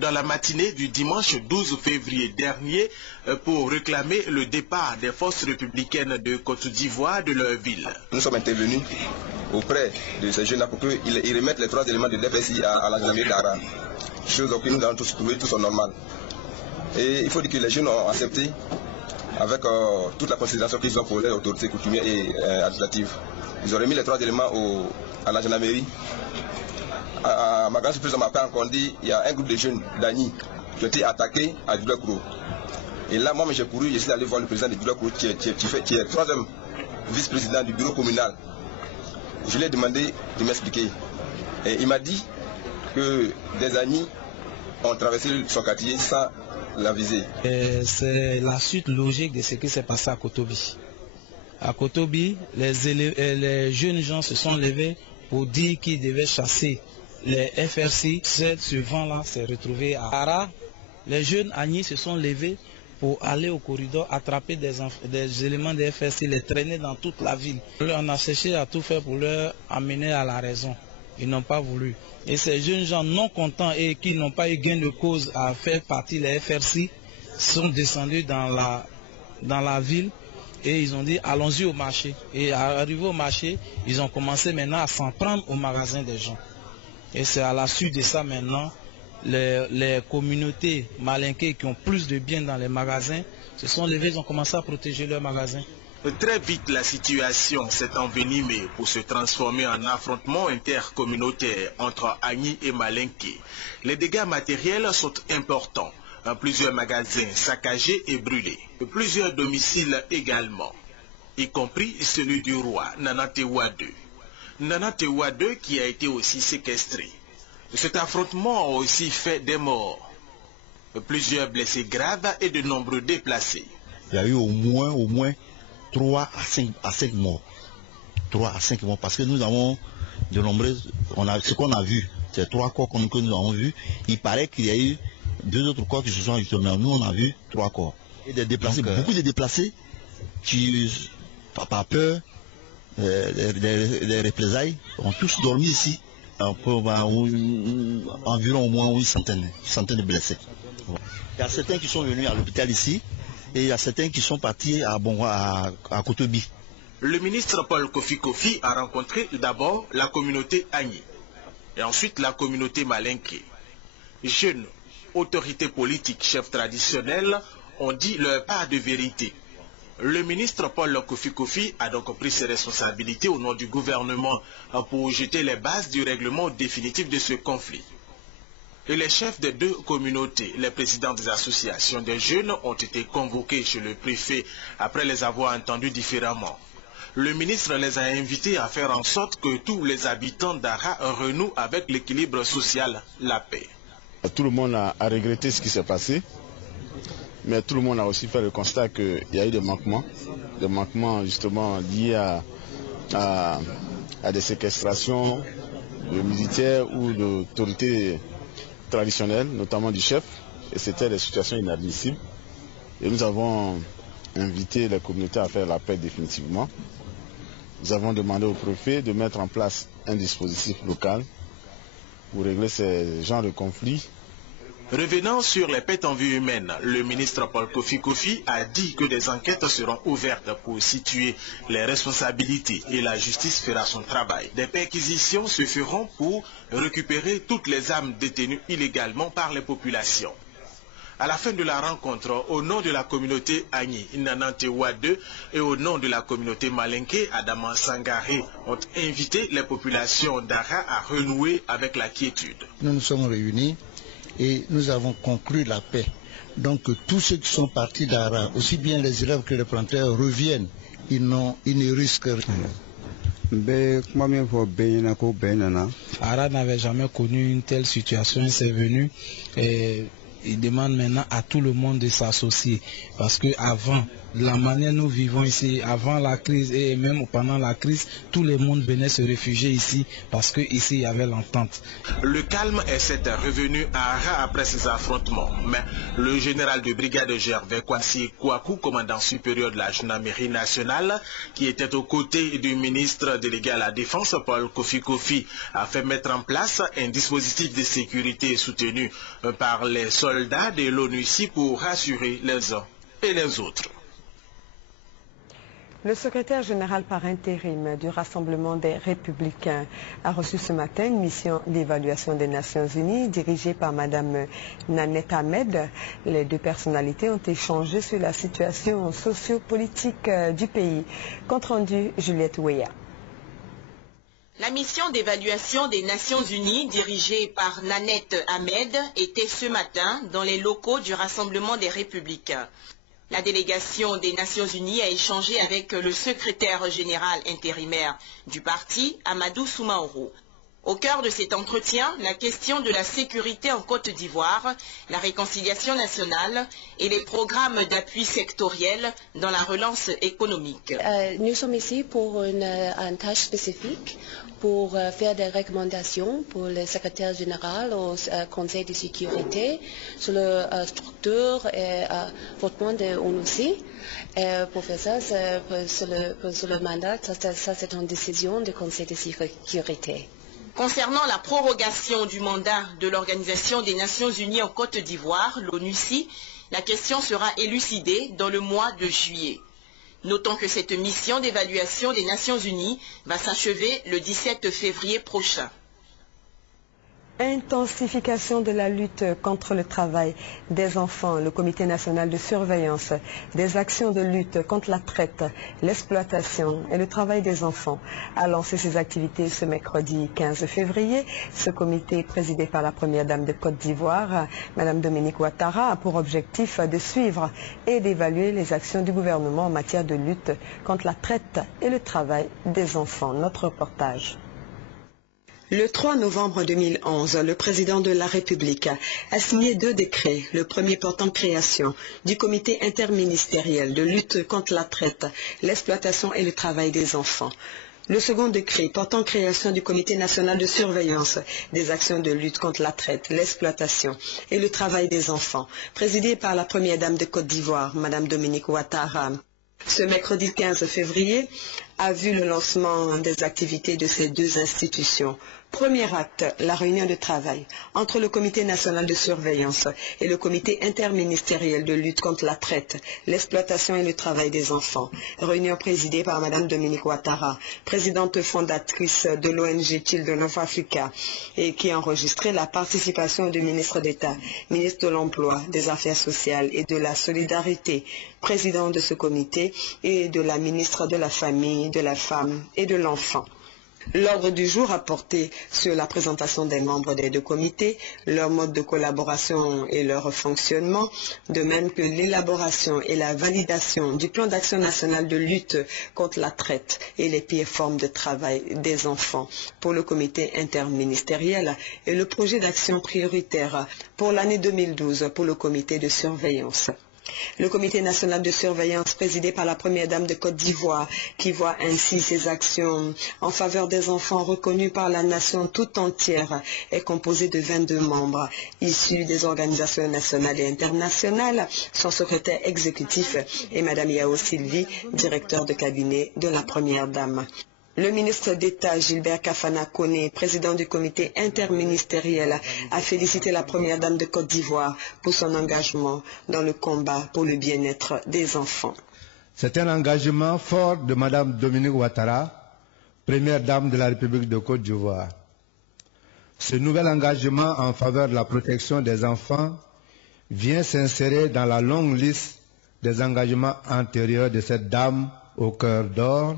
dans la matinée du dimanche 12 février dernier pour réclamer le départ des forces républicaines de Côte d'Ivoire de leur ville. Nous sommes intervenus auprès de ces jeunes-là pour qu'ils remettent les 3 éléments de l'FSI à la gendarmerie d'Ara, chose que nous allons tous trouver, tout sont normal. Et il faut dire que les jeunes ont accepté avec toute la considération qu'ils ont pour les autorités coutumières et administratives. Ils ont remis les 3 éléments à la gendarmerie. À ma grande surprise, on m'a pas encore dit, il y a un groupe de jeunes d'Agni qui ont été attaqués à Doulakro. Et là, moi, j'ai couru, je suis allé voir le président de Doulakro, qui est 3e vice-président du bureau communal. Je lui ai demandé de m'expliquer. Et il m'a dit que des Agni ont traversé son quartier sans l'aviser. C'est la suite logique de ce qui s'est passé à Kotobi. À Kotobi, les jeunes gens se sont levés pour dire qu'ils devaient chasser les FRC. Ce vent-là s'est retrouvé à Ara. les jeunes Agni se sont levés pour aller au corridor, attraper des éléments des FRC, les traîner dans toute la ville. On a cherché à tout faire pour leur amener à la raison. Ils n'ont pas voulu. Et ces jeunes gens non contents et qui n'ont pas eu gain de cause à faire partie des FRC sont descendus dans la ville et ils ont dit allons-y au marché. Et arrivés au marché, ils ont commencé maintenant à s'en prendre au magasin des gens. Et c'est à la suite de ça maintenant, les communautés malinquées qui ont plus de biens dans les magasins se sont levées, ils ont commencé à protéger leurs magasins. Très vite, la situation s'est envenimée pour se transformer en affrontement intercommunautaire entre Agni et Malinké. Les dégâts matériels sont importants. Plusieurs magasins saccagés et brûlés. Plusieurs domiciles également, y compris celui du roi Nanatewa II. Nanatewa II qui a été aussi séquestré. Cet affrontement a aussi fait des morts. Plusieurs blessés graves et de nombreux déplacés. Il y a eu au moins 3 à 5 morts. 3 à 5 morts parce que nous avons de nombreuses... ce qu'on a vu, c'est 3 corps que nous avons vus. Il paraît qu'il y a eu 2 autres corps qui se sont justement. Nous on a vu 3 corps. Et des déplacés, beaucoup de déplacés qui, par peur des représailles, ont tous dormi ici. Environ au moins une centaine de blessés. Il y a certains qui sont venus à l'hôpital ici. Et il y a certains qui sont partis à Kotobi. Le ministre Paul Kofi Kofi a rencontré d'abord la communauté Agni et ensuite la communauté Malinké. Jeunes, autorités politiques, chefs traditionnels ont dit leur part de vérité. Le ministre Paul Kofi Kofi a donc pris ses responsabilités au nom du gouvernement pour jeter les bases du règlement définitif de ce conflit. Et les chefs des 2 communautés, les présidents des associations des jeunes ont été convoqués chez le préfet après les avoir entendus différemment. Le ministre les a invités à faire en sorte que tous les habitants d'Ara renouent avec l'équilibre social, la paix. Tout le monde a regretté ce qui s'est passé, mais tout le monde a aussi fait le constat qu'il y a eu des manquements justement liés à des séquestrations de militaires ou d'autorités traditionnels, notamment du chef, et c'était des situations inadmissibles. Et nous avons invité les communautés à faire la paix définitivement. Nous avons demandé au préfet de mettre en place un dispositif local pour régler ces genres de conflits. Revenant sur les pertes en vie humaine, le ministre Paul Kofi Kofi a dit que des enquêtes seront ouvertes pour situer les responsabilités et la justice fera son travail. Des perquisitions se feront pour récupérer toutes les armes détenues illégalement par les populations. À la fin de la rencontre, au nom de la communauté Agni, Nanatewa II et au nom de la communauté Malinké, Adama Sangaré ont invité les populations d'Ara à renouer avec la quiétude. Nous nous sommes réunis et nous avons conclu la paix. Donc tous ceux qui sont partis d'Ara, aussi bien les élèves que les planteurs, reviennent. Ils ne risquent rien. Ara n'avait jamais connu une telle situation, c'est venu et il demande maintenant à tout le monde de s'associer parce que avant, la manière nous vivons ici, avant la crise et même pendant la crise, tout le monde venait se réfugier ici parce que ici il y avait l'entente. Le calme est revenu à Ara après ces affrontements, mais le général de brigade Gervais Kwasi Kouakou, commandant supérieur de la gendarmerie nationale, qui était aux côtés du ministre délégué à la défense Paul Kofi Kofi, a fait mettre en place un dispositif de sécurité soutenu par les soldats de l'ONUCI pour rassurer les uns et les autres. Le secrétaire général par intérim du Rassemblement des Républicains a reçu ce matin une mission d'évaluation des Nations Unies dirigée par Mme Nanette Ahmed. Les 2 personnalités ont échangé sur la situation sociopolitique du pays. Compte rendu, Juliette Ouéa. La mission d'évaluation des Nations Unies dirigée par Nanette Ahmed était ce matin dans les locaux du Rassemblement des Républicains. La délégation des Nations Unies a échangé avec le secrétaire général intérimaire du parti, Amadou Soumaoro. Au cœur de cet entretien, la question de la sécurité en Côte d'Ivoire, la réconciliation nationale et les programmes d'appui sectoriel dans la relance économique. Nous sommes ici pour une tâche spécifique, pour faire des recommandations pour le secrétaire général au Conseil de sécurité sur la structure et votement de l'ONUC. Pour faire ça, sur le mandat, ça c'est une décision du Conseil de sécurité. Concernant la prorogation du mandat de l'Organisation des Nations Unies en Côte d'Ivoire, l'ONUC, la question sera élucidée dans le mois de juillet. Notons que cette mission d'évaluation des Nations Unies va s'achever le 17 février prochain. Intensification de la lutte contre le travail des enfants. Le Comité national de surveillance des actions de lutte contre la traite, l'exploitation et le travail des enfants a lancé ses activités ce mercredi 15 février. Ce comité, présidé par la première dame de Côte d'Ivoire, Mme Dominique Ouattara, a pour objectif de suivre et d'évaluer les actions du gouvernement en matière de lutte contre la traite et le travail des enfants. Notre reportage. Le 3 novembre 2011, le président de la République a signé 2 décrets. Le premier portant création du comité interministériel de lutte contre la traite, l'exploitation et le travail des enfants. Le second décret portant création du comité national de surveillance des actions de lutte contre la traite, l'exploitation et le travail des enfants, présidé par la première dame de Côte d'Ivoire, Mme Dominique Ouattara. Ce mercredi 15 février a vu le lancement des activités de ces 2 institutions. Premier acte, la réunion de travail entre le Comité national de surveillance et le Comité interministériel de lutte contre la traite, l'exploitation et le travail des enfants. Réunion présidée par Mme Dominique Ouattara, présidente fondatrice de l'ONG Children of Africa, et qui a enregistré la participation du ministre d'État, ministre de l'Emploi, des Affaires sociales et de la Solidarité, président de ce comité, et de la ministre de la Famille, de la Femme et de l'Enfant. L'ordre du jour a porté sur la présentation des membres des 2 comités, leur mode de collaboration et leur fonctionnement, de même que l'élaboration et la validation du plan d'action national de lutte contre la traite et les pires formes de travail des enfants pour le comité interministériel et le projet d'action prioritaire pour l'année 2012 pour le comité de surveillance. Le comité national de surveillance présidé par la première dame de Côte d'Ivoire, qui voit ainsi ses actions en faveur des enfants reconnus par la nation tout entière, est composé de 22 membres issus des organisations nationales et internationales. Son secrétaire exécutif est Mme Yao Sylvie, directeur de cabinet de la première dame. Le ministre d'État Gilbert Kafana Koné, président du comité interministériel, a félicité la première dame de Côte d'Ivoire pour son engagement dans le combat pour le bien-être des enfants. C'est un engagement fort de Mme Dominique Ouattara, première dame de la République de Côte d'Ivoire. Ce nouvel engagement en faveur de la protection des enfants vient s'insérer dans la longue liste des engagements antérieurs de cette dame au cœur d'or,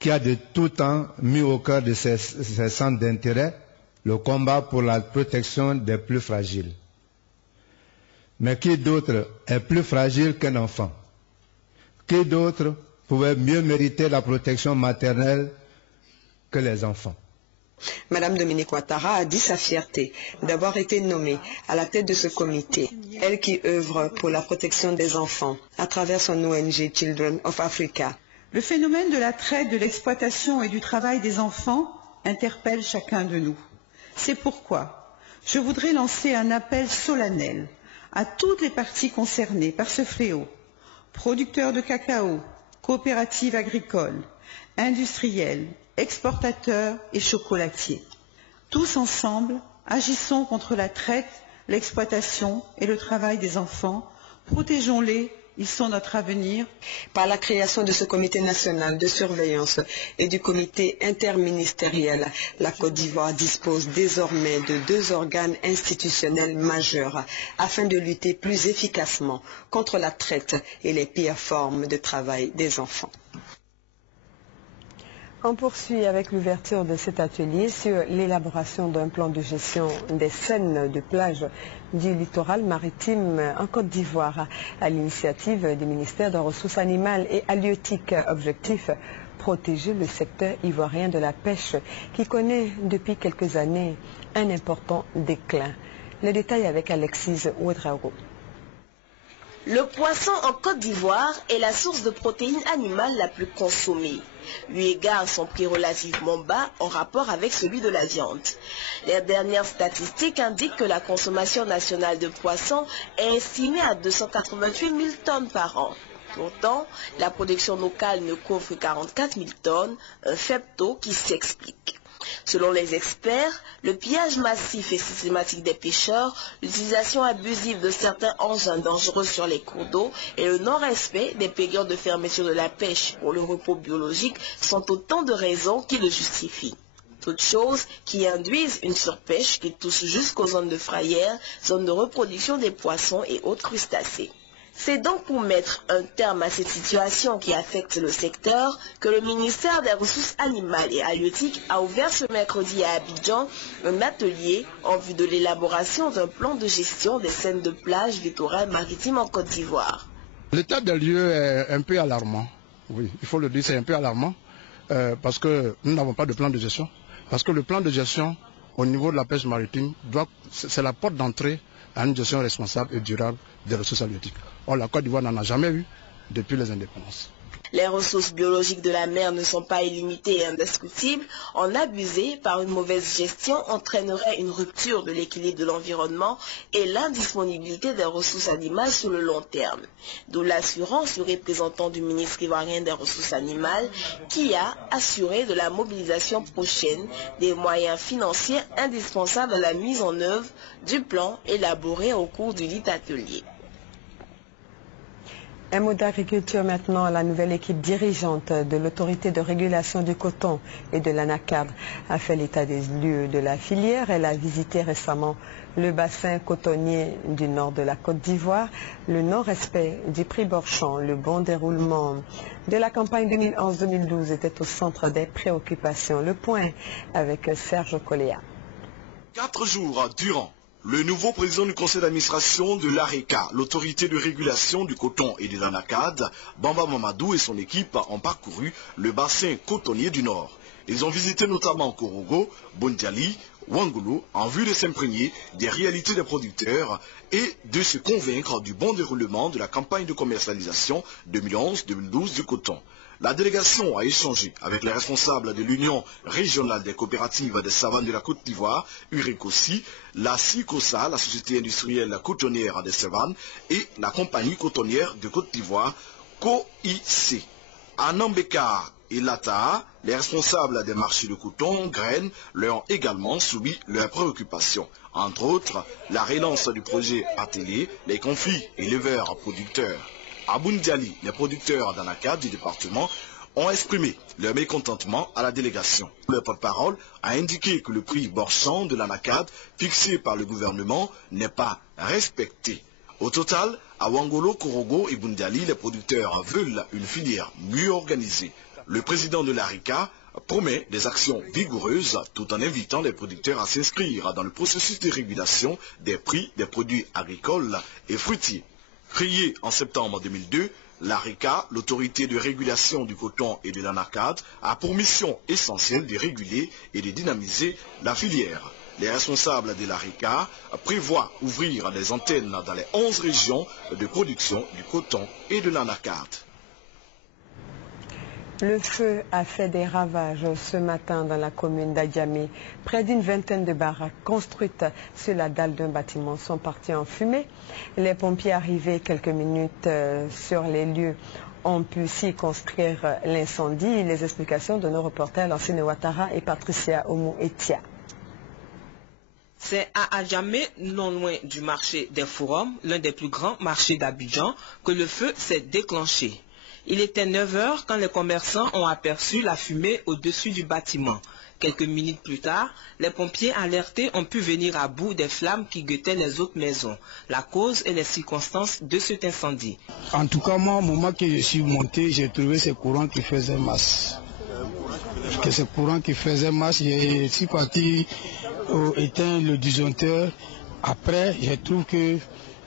qui a de tout temps mis au cœur de ses centres d'intérêt le combat pour la protection des plus fragiles. Mais qui d'autre est plus fragile qu'un enfant? Qui d'autre pouvait mieux mériter la protection maternelle que les enfants? Madame Dominique Ouattara a dit sa fierté d'avoir été nommée à la tête de ce comité, elle qui œuvre pour la protection des enfants à travers son ONG Children of Africa. Le phénomène de la traite, de l'exploitation et du travail des enfants interpelle chacun de nous. C'est pourquoi je voudrais lancer un appel solennel à toutes les parties concernées par ce fléau, producteurs de cacao, coopératives agricoles, industriels, exportateurs et chocolatiers. Tous ensemble, agissons contre la traite, l'exploitation et le travail des enfants, protégeons-les. Ils sont notre avenir. Par la création de ce comité national de surveillance et du comité interministériel, la Côte d'Ivoire dispose désormais de 2 organes institutionnels majeurs afin de lutter plus efficacement contre la traite et les pires formes de travail des enfants. On poursuit avec l'ouverture de cet atelier sur l'élaboration d'un plan de gestion des scènes de plage du littoral maritime en Côte d'Ivoire à l'initiative du ministère des Ressources animales et halieutiques. Objectif, protéger le secteur ivoirien de la pêche qui connaît depuis quelques années un important déclin. Les détails avec Alexis Ouedraogo. Le poisson en Côte d'Ivoire est la source de protéines animales la plus consommée. Eu égard à son prix relativement bas en rapport avec celui de la viande. Les dernières statistiques indiquent que la consommation nationale de poissons est estimée à 288 000 tonnes par an. Pourtant, la production locale ne couvre que 44 000 tonnes, un faible taux qui s'explique. Selon les experts, le pillage massif et systématique des pêcheurs, l'utilisation abusive de certains engins dangereux sur les cours d'eau et le non-respect des périodes de fermeture de la pêche pour le repos biologique sont autant de raisons qui le justifient. Toutes choses qui induisent une surpêche qui touche jusqu'aux zones de frayère, zones de reproduction des poissons et autres crustacés. C'est donc pour mettre un terme à cette situation qui affecte le secteur que le ministère des Ressources animales et halieutiques a ouvert ce mercredi à Abidjan un atelier en vue de l'élaboration d'un plan de gestion des scènes de plage littorales maritimes en Côte d'Ivoire. L'état des lieux est un peu alarmant. Oui, il faut le dire, c'est un peu alarmant parce que nous n'avons pas de plan de gestion. Parce que le plan de gestion au niveau de la pêche maritime, c'est la porte d'entrée à une gestion responsable et durable des ressources halieutiques. Or, la Côte d'Ivoire n'en a jamais eu depuis les indépendances. Les ressources biologiques de la mer ne sont pas illimitées et indiscutibles. En abuser par une mauvaise gestion entraînerait une rupture de l'équilibre de l'environnement et l'indisponibilité des ressources animales sur le long terme. D'où l'assurance du représentant du ministre ivoirien des Ressources animales qui a assuré de la mobilisation prochaine des moyens financiers indispensables à la mise en œuvre du plan élaboré au cours du dit atelier. Un mot d'agriculture maintenant. La nouvelle équipe dirigeante de l'autorité de régulation du coton et de l'ANACAD a fait l'état des lieux de la filière. Elle a visité récemment le bassin cotonnier du nord de la Côte d'Ivoire. Le non-respect du prix Borchamp, le bon déroulement de la campagne 2011-2012 était au centre des préoccupations. Le point avec Serge Coléa. 4 jours durant, le nouveau président du conseil d'administration de l'ARECA, l'autorité de régulation du coton et de l'ANACAD, Bamba Mamadou et son équipe ont parcouru le bassin cotonnier du Nord. Ils ont visité notamment Korogo, Bondiali, Ouangoulou, en vue de s'imprégner des réalités des producteurs et de se convaincre du bon déroulement de la campagne de commercialisation 2011-2012 du coton. La délégation a échangé avec les responsables de l'Union régionale des coopératives des savanes de la Côte d'Ivoire, URECOSI, la SICOSA, la société industrielle cotonnière des savanes, et la compagnie cotonnière de Côte d'Ivoire, COIC. À Nambekar et Lata, les responsables des marchés de coton, graines, leur ont également soumis leurs préoccupations. Entre autres, la relance du projet atelier, les conflits éleveurs-producteurs. À Bundiali, les producteurs d'ANACAD du département ont exprimé leur mécontentement à la délégation. Le porte-parole a indiqué que le prix Borchamp de l'ANACAD fixé par le gouvernement n'est pas respecté. Au total, à Ouangolo, Korogo et Bundiali, les producteurs veulent une filière mieux organisée. Le président de l'ARECA promet des actions vigoureuses tout en invitant les producteurs à s'inscrire dans le processus de régulation des prix des produits agricoles et fruitiers. Créée en septembre 2002, l'ARECA, l'autorité de régulation du coton et de l'ANACAD, a pour mission essentielle de réguler et de dynamiser la filière. Les responsables de l'ARECA prévoient ouvrir des antennes dans les 11 régions de production du coton et de l'ANACAD. Le feu a fait des ravages ce matin dans la commune d'Adjamé. Près d'une vingtaine de baraques construites sur la dalle d'un bâtiment sont parties en fumée. Les pompiers arrivés quelques minutes sur les lieux ont pu circonscrire l'incendie. Les explications de nos reporters Lancine Ouattara et Patricia Oumou-Etia. C'est à Adjamé, non loin du marché des Forums, l'un des plus grands marchés d'Abidjan, que le feu s'est déclenché. Il était 9 h quand les commerçants ont aperçu la fumée au-dessus du bâtiment. Quelques minutes plus tard, les pompiers alertés ont pu venir à bout des flammes qui guettaient les autres maisons. La cause et les circonstances de cet incendie. En tout cas, moi, au moment que je suis monté, j'ai trouvé ces courants qui faisaient masse. Que ces courants qui faisaient masse, je suis parti éteindre le disjoncteur. Après, je trouve que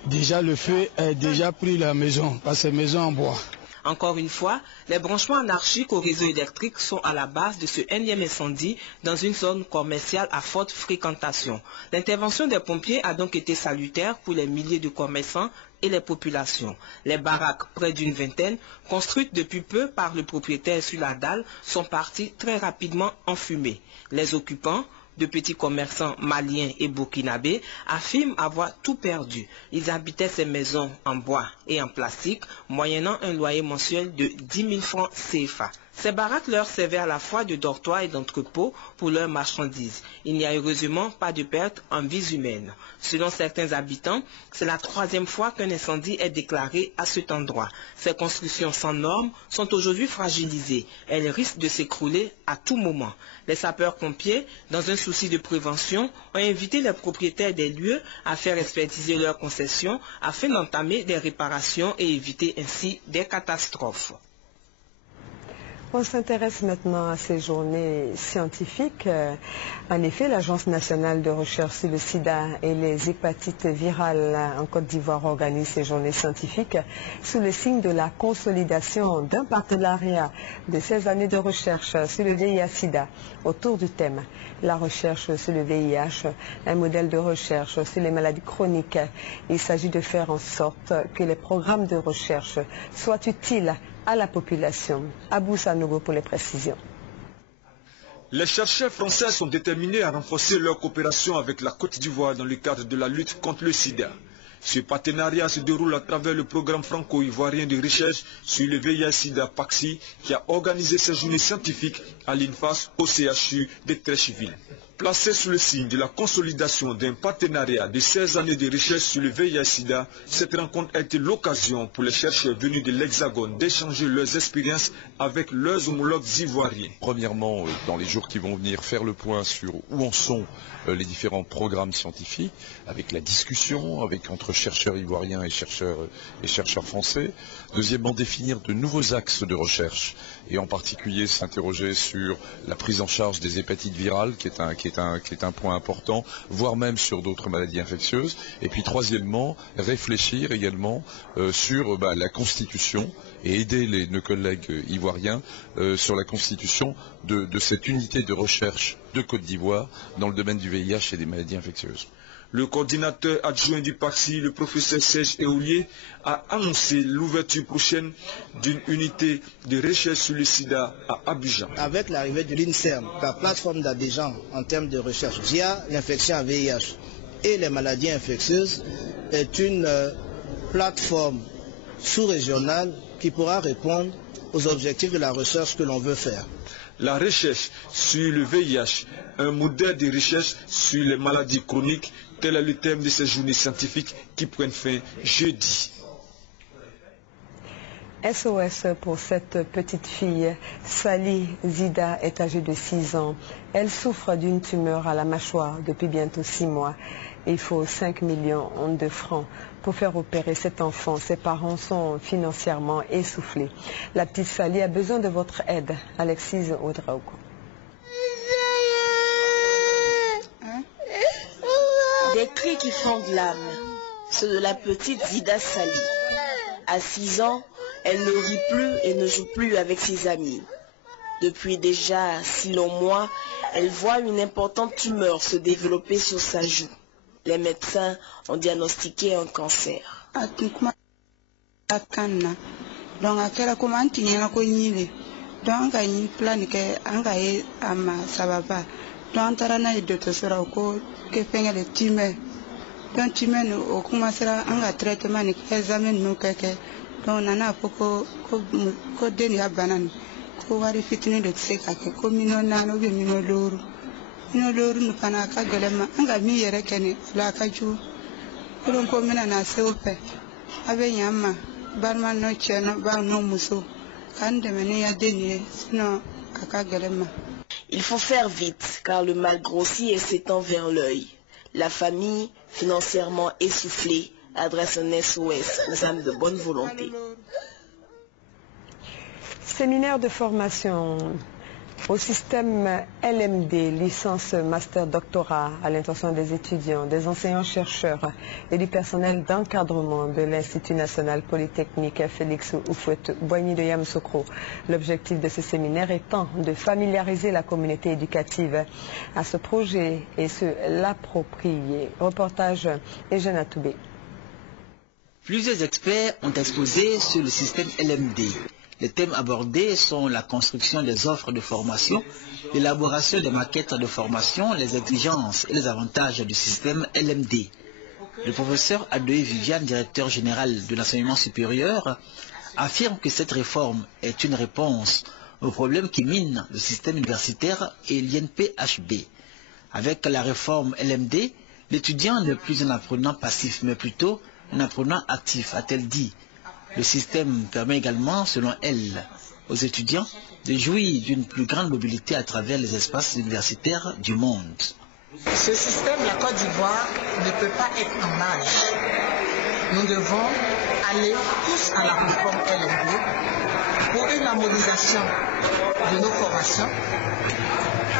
déjà le feu a déjà pris la maison, parce que c'est maison en bois. Encore une fois, les branchements anarchiques au réseau électrique sont à la base de ce énième incendie dans une zone commerciale à forte fréquentation. L'intervention des pompiers a donc été salutaire pour les milliers de commerçants et les populations. Les baraques, près d'une vingtaine, construites depuis peu par le propriétaire sur la dalle, sont parties très rapidement en fumée. Les occupants, de petits commerçants maliens et burkinabés, affirment avoir tout perdu. Ils habitaient ces maisons en bois et en plastique, moyennant un loyer mensuel de 10 000 francs CFA. Ces baraques leur servaient à la fois de dortoir et d'entrepôt pour leurs marchandises. Il n'y a heureusement pas de perte en vies humaines. Selon certains habitants, c'est la 3e fois qu'un incendie est déclaré à cet endroit. Ces constructions sans normes sont aujourd'hui fragilisées. Elles risquent de s'écrouler à tout moment. Les sapeurs-pompiers, dans un souci de prévention, ont invité les propriétaires des lieux à faire expertiser leurs concessions afin d'entamer des réparations et éviter ainsi des catastrophes. On s'intéresse maintenant à ces journées scientifiques. En effet, l'Agence nationale de recherche sur le sida et les hépatites virales en Côte d'Ivoire organise ces journées scientifiques sous le signe de la consolidation d'un partenariat de 16 années de recherche sur le VIH-Sida autour du thème « La recherche sur le VIH, un modèle de recherche sur les maladies chroniques ». Il s'agit de faire en sorte que les programmes de recherche soient utiles à la population. Abou Sanogo pour les précisions. Les chercheurs français sont déterminés à renforcer leur coopération avec la Côte d'Ivoire dans le cadre de la lutte contre le sida. Ce partenariat se déroule à travers le programme franco-ivoirien de recherche sur le VIH-Sida PAXI qui a organisé ces journées scientifiques à l'INFAS au CHU de Treichville. Placé sous le signe de la consolidation d'un partenariat de 16 années de recherche sur le VIH-Sida, cette rencontre a été l'occasion pour les chercheurs venus de l'Hexagone d'échanger leurs expériences avec leurs homologues ivoiriens. Premièrement, dans les jours qui vont venir, faire le point sur où en sont les différents programmes scientifiques, avec la discussion entre chercheurs ivoiriens et chercheurs français. Deuxièmement, définir de nouveaux axes de recherche et en particulier s'interroger sur la prise en charge des hépatites virales, qui est un point important, voire même sur d'autres maladies infectieuses. Et puis troisièmement, réfléchir également sur la constitution et aider nos collègues ivoiriens sur la constitution de cette unité de recherche de Côte d'Ivoire dans le domaine du VIH et des maladies infectieuses. Le coordinateur adjoint du PAXI, le professeur Serge Eoulier, a annoncé l'ouverture prochaine d'une unité de recherche sur le sida à Abidjan. Avec l'arrivée de l'INSERM, la plateforme d'Abidjan en termes de recherche via l'infection à VIH et les maladies infectieuses, est une plateforme sous-régionale qui pourra répondre aux objectifs de la recherche que l'on veut faire. La recherche sur le VIH, un modèle de recherche sur les maladies chroniques, tel est le thème de ces journées scientifiques qui prennent fin jeudi. SOS pour cette petite fille. Sali Zida est âgée de 6 ans. Elle souffre d'une tumeur à la mâchoire depuis bientôt 6 mois. Il faut 5 millions de francs pour faire opérer cet enfant. Ses parents sont financièrement essoufflés. La petite Sali a besoin de votre aide. Alexis Oudraogo. Des cris qui fendent l'âme, ceux de la petite Zida Sali. À 6 ans, elle ne rit plus et ne joue plus avec ses amis. Depuis déjà 6 longs mois, elle voit une importante tumeur se développer sur sa joue. Les médecins ont diagnostiqué un cancer. Don tara na yi dɔtɔsɔrɔ ko ke fɛngɛ de timɛ don timɛ ni o kuma sera an ka traitement ni examen ninnu kɛ donc nana fɔ ko den ya bana ni ko wari fitinin de tɛ se ka kɛ ko miliyɔn 4 ou bien miliyɔn 5 ni fana ka gɛlɛn ma an ka min yɛrɛ kɛ ni ala ka jugu ko don ko mina na se o fɛ a bɛ ɲan ma balima n'o cɛ n'o ba n'o muso k'an dɛmɛ ni ya den ye sinon a ka gɛlɛn ma. Il faut faire vite car le mal grossit et s'étend vers l'œil. La famille, financièrement essoufflée, adresse un SOS aux âmes de bonne volonté. Séminaire de formation au système LMD, licence master doctorat à l'intention des étudiants, des enseignants-chercheurs et du personnel d'encadrement de l'Institut national polytechnique Félix Houphouët-Boigny de Yamoussoukro. L'objectif de ce séminaire étant de familiariser la communauté éducative à ce projet et se l'approprier. Reportage Eugène Atoubé. Plusieurs experts ont exposé sur le système LMD. Les thèmes abordés sont la construction des offres de formation, l'élaboration des maquettes de formation, les exigences et les avantages du système LMD. Le professeur Adoé Viviane, directeur général de l'enseignement supérieur, affirme que cette réforme est une réponse aux problèmes qui minent le système universitaire et l'INPHB. Avec la réforme LMD, l'étudiant n'est plus un apprenant passif, mais plutôt un apprenant actif, a-t-elle dit. Le système permet également, selon elle, aux étudiants de jouir d'une plus grande mobilité à travers les espaces universitaires du monde. Ce système, la Côte d'Ivoire, ne peut pas être en marge. Nous devons aller tous à la réforme LMD pour une harmonisation de nos formations,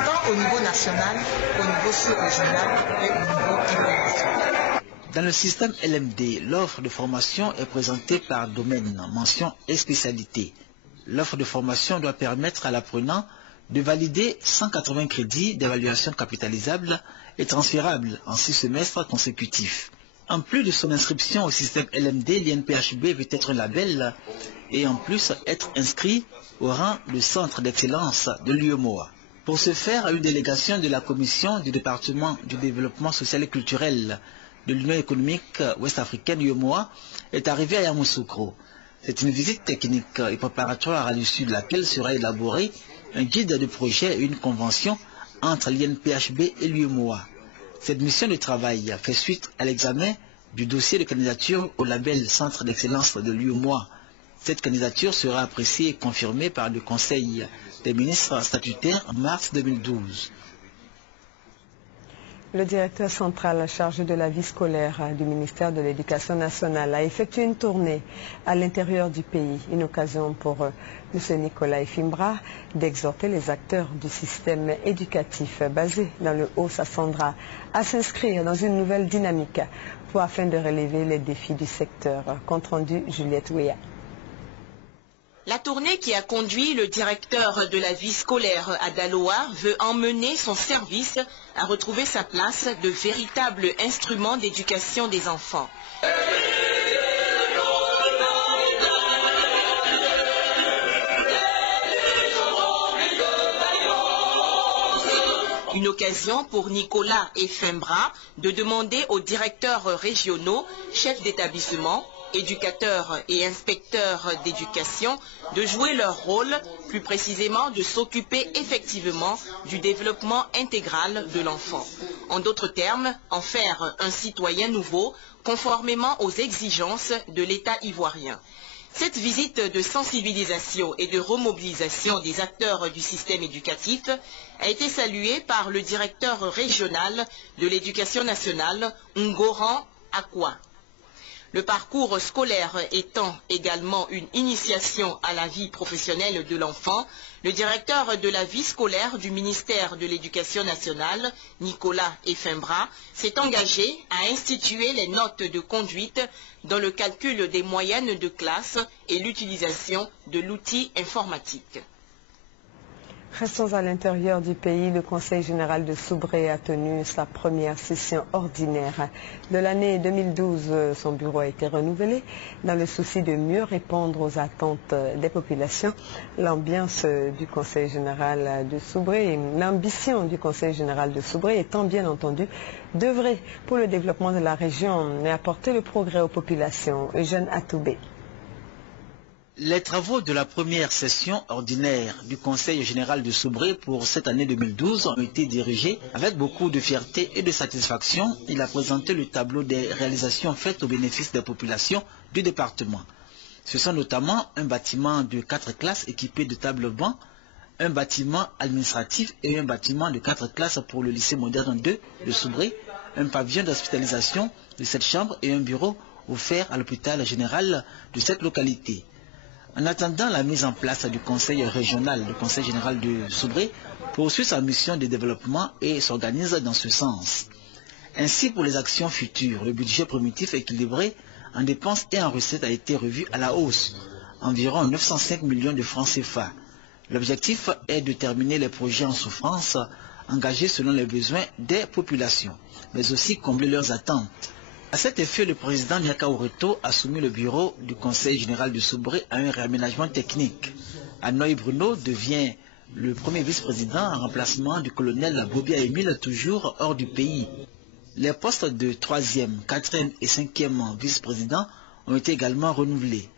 tant au niveau national, au niveau sous-régional et au niveau international. Dans le système LMD, l'offre de formation est présentée par domaine, mention et spécialité. L'offre de formation doit permettre à l'apprenant de valider 180 crédits d'évaluation capitalisable et transférable en 6 semestres consécutifs. En plus de son inscription au système LMD, l'INPHB veut être un label et en plus être inscrit au rang de centre d'excellence de l'UEMOA. Pour ce faire, une délégation de la commission du département du développement social et culturel de l'Union économique ouest-africaine UEMOA est arrivée à Yamoussoukro. C'est une visite technique et préparatoire à l'issue de laquelle sera élaboré un guide de projet et une convention entre l'INPHB et l'UEMOA. Cette mission de travail fait suite à l'examen du dossier de candidature au label Centre d'excellence de l'UEMOA. Cette candidature sera appréciée et confirmée par le Conseil des ministres statutaires en mars 2012. Le directeur central chargé de la vie scolaire du ministère de l'Éducation nationale a effectué une tournée à l'intérieur du pays, une occasion pour M. Nicolas Fimbra d'exhorter les acteurs du système éducatif basé dans le Haut-Sassandra à s'inscrire dans une nouvelle dynamique afin de relever les défis du secteur. Compte rendu Juliette Ouéa. La tournée qui a conduit le directeur de la vie scolaire à Daloa veut emmener son service à retrouver sa place de véritable instrument d'éducation des enfants. Une occasion pour Nicolas et Fimbra de demander aux directeurs régionaux, chefs d'établissement, éducateurs et inspecteurs d'éducation de jouer leur rôle, plus précisément de s'occuper effectivement du développement intégral de l'enfant. En d'autres termes, en faire un citoyen nouveau, conformément aux exigences de l'État ivoirien. Cette visite de sensibilisation et de remobilisation des acteurs du système éducatif a été saluée par le directeur régional de l'éducation nationale, Ngoran Akwa. Le parcours scolaire étant également une initiation à la vie professionnelle de l'enfant, le directeur de la vie scolaire du ministère de l'Éducation nationale, Nicolas Fimbra, s'est engagé à instituer les notes de conduite dans le calcul des moyennes de classe et l'utilisation de l'outil informatique. Restons à l'intérieur du pays. Le Conseil général de Soubré a tenu sa première session ordinaire de l'année 2012. Son bureau a été renouvelé dans le souci de mieux répondre aux attentes des populations. L'ambiance du Conseil général de Soubré, l'ambition du Conseil général de Soubré étant bien entendu d'œuvrer pour le développement de la région et apporter le progrès aux populations. Eugène Atoubé. Les travaux de la première session ordinaire du Conseil général de Soubré pour cette année 2012 ont été dirigés avec beaucoup de fierté et de satisfaction. Il a présenté le tableau des réalisations faites au bénéfice des populations du département. Ce sont notamment un bâtiment de 4 classes équipé de tables bancs, un bâtiment administratif et un bâtiment de 4 classes pour le lycée moderne 2 de Soubré, un pavillon d'hospitalisation de 7 chambres et un bureau offert à l'hôpital général de cette localité. En attendant la mise en place du conseil régional, le conseil général de Soubré poursuit sa mission de développement et s'organise dans ce sens. Ainsi, pour les actions futures, le budget primitif équilibré en dépenses et en recettes a été revu à la hausse, environ 905 millions de francs CFA. L'objectif est de terminer les projets en souffrance engagés selon les besoins des populations, mais aussi combler leurs attentes. À cet effet, le président Nyaka Oreto a soumis le bureau du Conseil général de Soubré à un réaménagement technique. Anoï Bruno devient le premier vice-président en remplacement du colonel Bobia Emile, toujours hors du pays. Les postes de 3e, 4e et 5e vice-président ont été également renouvelés.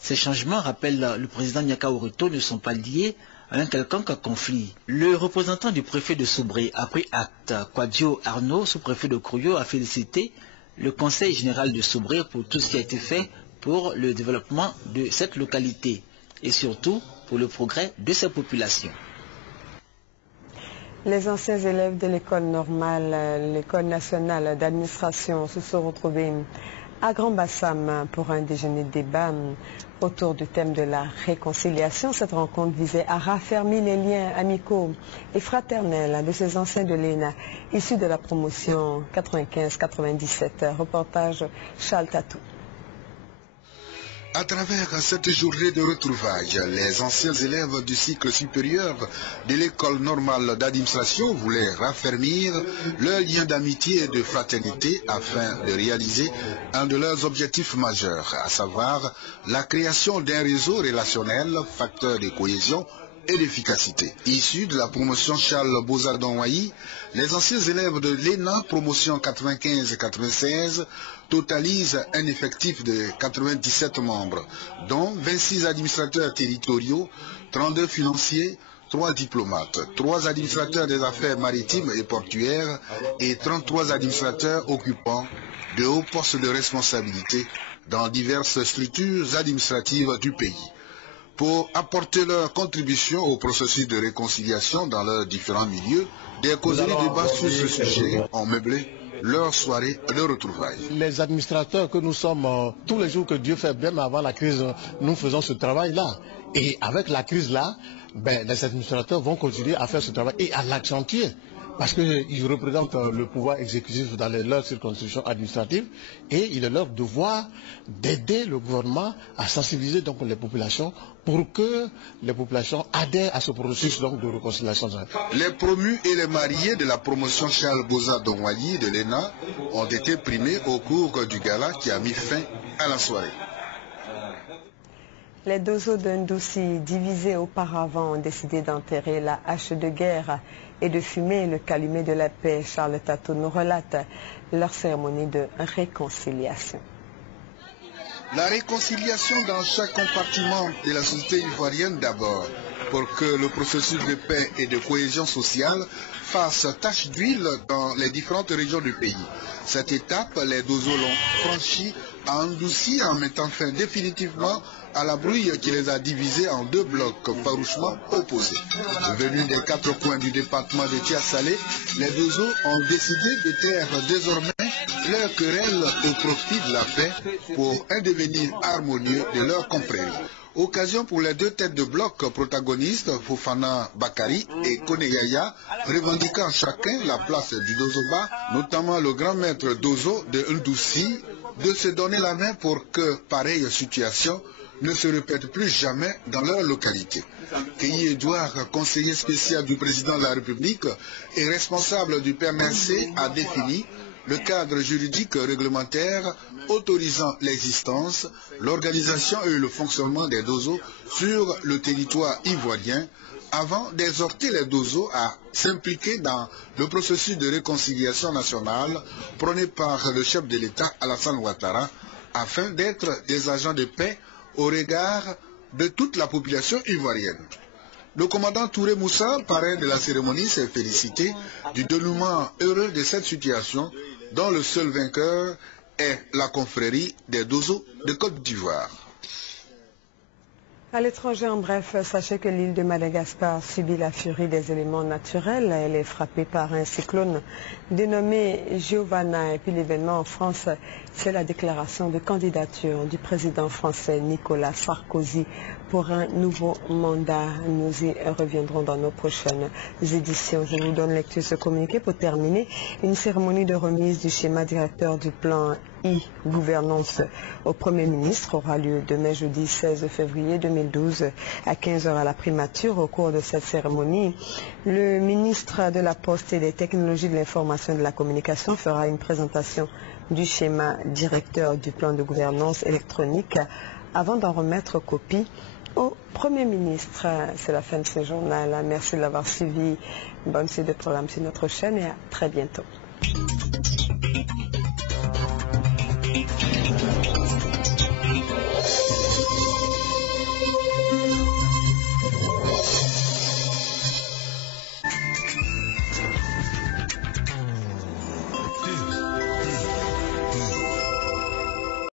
Ces changements, rappelle le président Nyaka Oreto, ne sont pas liés à un quelconque conflit. Le représentant du préfet de Soubré a pris acte. Kwadio Arnaud, sous-préfet de Kourio, a félicité le conseil général de Soubré pour tout ce qui a été fait pour le développement de cette localité et surtout pour le progrès de sa population. Les anciens élèves de l'école normale, l'école nationale d'administration se sont retrouvés à Grand Bassam pour un déjeuner de débat autour du thème de la réconciliation. Cette rencontre visait à raffermir les liens amicaux et fraternels de ces anciens de l'ENA issus de la promotion 95-97. Reportage Charles Tatou. À travers cette journée de retrouvailles, les anciens élèves du cycle supérieur de l'école normale d'administration voulaient raffermir leur lien d'amitié et de fraternité afin de réaliser un de leurs objectifs majeurs, à savoir la création d'un réseau relationnel, facteur de cohésion et d'efficacité. Issus de la promotion Charles Bozardon-Wayi, les anciens élèves de l'ENA promotion 95-96 totalisent un effectif de 97 membres, dont 26 administrateurs territoriaux, 32 financiers, 3 diplomates, 3 administrateurs des affaires maritimes et portuaires et 33 administrateurs occupant de hauts postes de responsabilité dans diverses structures administratives du pays. Pour apporter leur contribution au processus de réconciliation dans leurs différents milieux, des causeries de débat sur ce sujet ont meublé leur soirée de retrouvailles. Les administrateurs que nous sommes, tous les jours que Dieu fait, même avant la crise, nous faisons ce travail-là. Et avec la crise-là, les administrateurs vont continuer à faire ce travail et à l'accentuer. Parce qu'ils représentent le pouvoir exécutif dans leurs circonscriptions administratives et il est leur devoir d'aider le gouvernement à sensibiliser donc les populations pour que les populations adhèrent à ce processus donc, de réconciliation. Les promus et les mariés de la promotion Charles Bozardon-Wayi de l'ENA ont été primés au cours du gala qui a mis fin à la soirée. Les Dozo de Ndoussi, divisés auparavant, ont décidé d'enterrer la hache de guerre et de fumer le calumet de la paix. Charles Tatou nous relate leur cérémonie de réconciliation. La réconciliation dans chaque compartiment de la société ivoirienne d'abord, pour que le processus de paix et de cohésion sociale fasse tache d'huile dans les différentes régions du pays. Cette étape, les Dozo l'ont franchie à Ndoussi en mettant fin définitivement à la brouille qui les a divisés en 2 blocs farouchement opposés. Venus des 4 coins du département de Tia-Salé, les Dozo ont décidé de taire désormais leur querelle au profit de la paix pour un devenir harmonieux de leur confrérie. Occasion pour les 2 têtes de bloc protagonistes, Fofana Bakari et Kone Yaya, revendiquant chacun la place du Dozoba, notamment le grand maître Dozo de Ndoussi, de se donner la main pour que pareille situation ne se répète plus jamais dans leur localité. Keyi Edouard, conseiller spécial du président de la République et responsable du PMRC, a défini le cadre juridique réglementaire autorisant l'existence, l'organisation et le fonctionnement des Dozo sur le territoire ivoirien, avant d'exhorter les Dozo à s'impliquer dans le processus de réconciliation nationale prôné par le chef de l'État Alassane Ouattara, afin d'être des agents de paix au regard de toute la population ivoirienne. Le commandant Touré Moussa, parrain de la cérémonie, s'est félicité du dénouement heureux de cette situation dont le seul vainqueur est la confrérie des Dozo de Côte d'Ivoire. À l'étranger, en bref, sachez que l'île de Madagascar subit la furie des éléments naturels. Elle est frappée par un cyclone dénommé Giovanna. Et puis l'événement en France, c'est la déclaration de candidature du président français Nicolas Sarkozy pour un nouveau mandat. Nous y reviendrons dans nos prochaines éditions. Je vous donne lecture de ce communiqué pour terminer. Une cérémonie de remise du schéma directeur du plan e-gouvernance au Premier ministre aura lieu demain jeudi 16 février 2012 à 15h à la primature. Au cours de cette cérémonie, le ministre de la Poste et des Technologies de l'Information et de la Communication fera une présentation du schéma directeur du plan de gouvernance électronique avant d'en remettre copie au Premier ministre. C'est la fin de ce journal. Merci de l'avoir suivi. Bonne suite de programme sur notre chaîne et à très bientôt.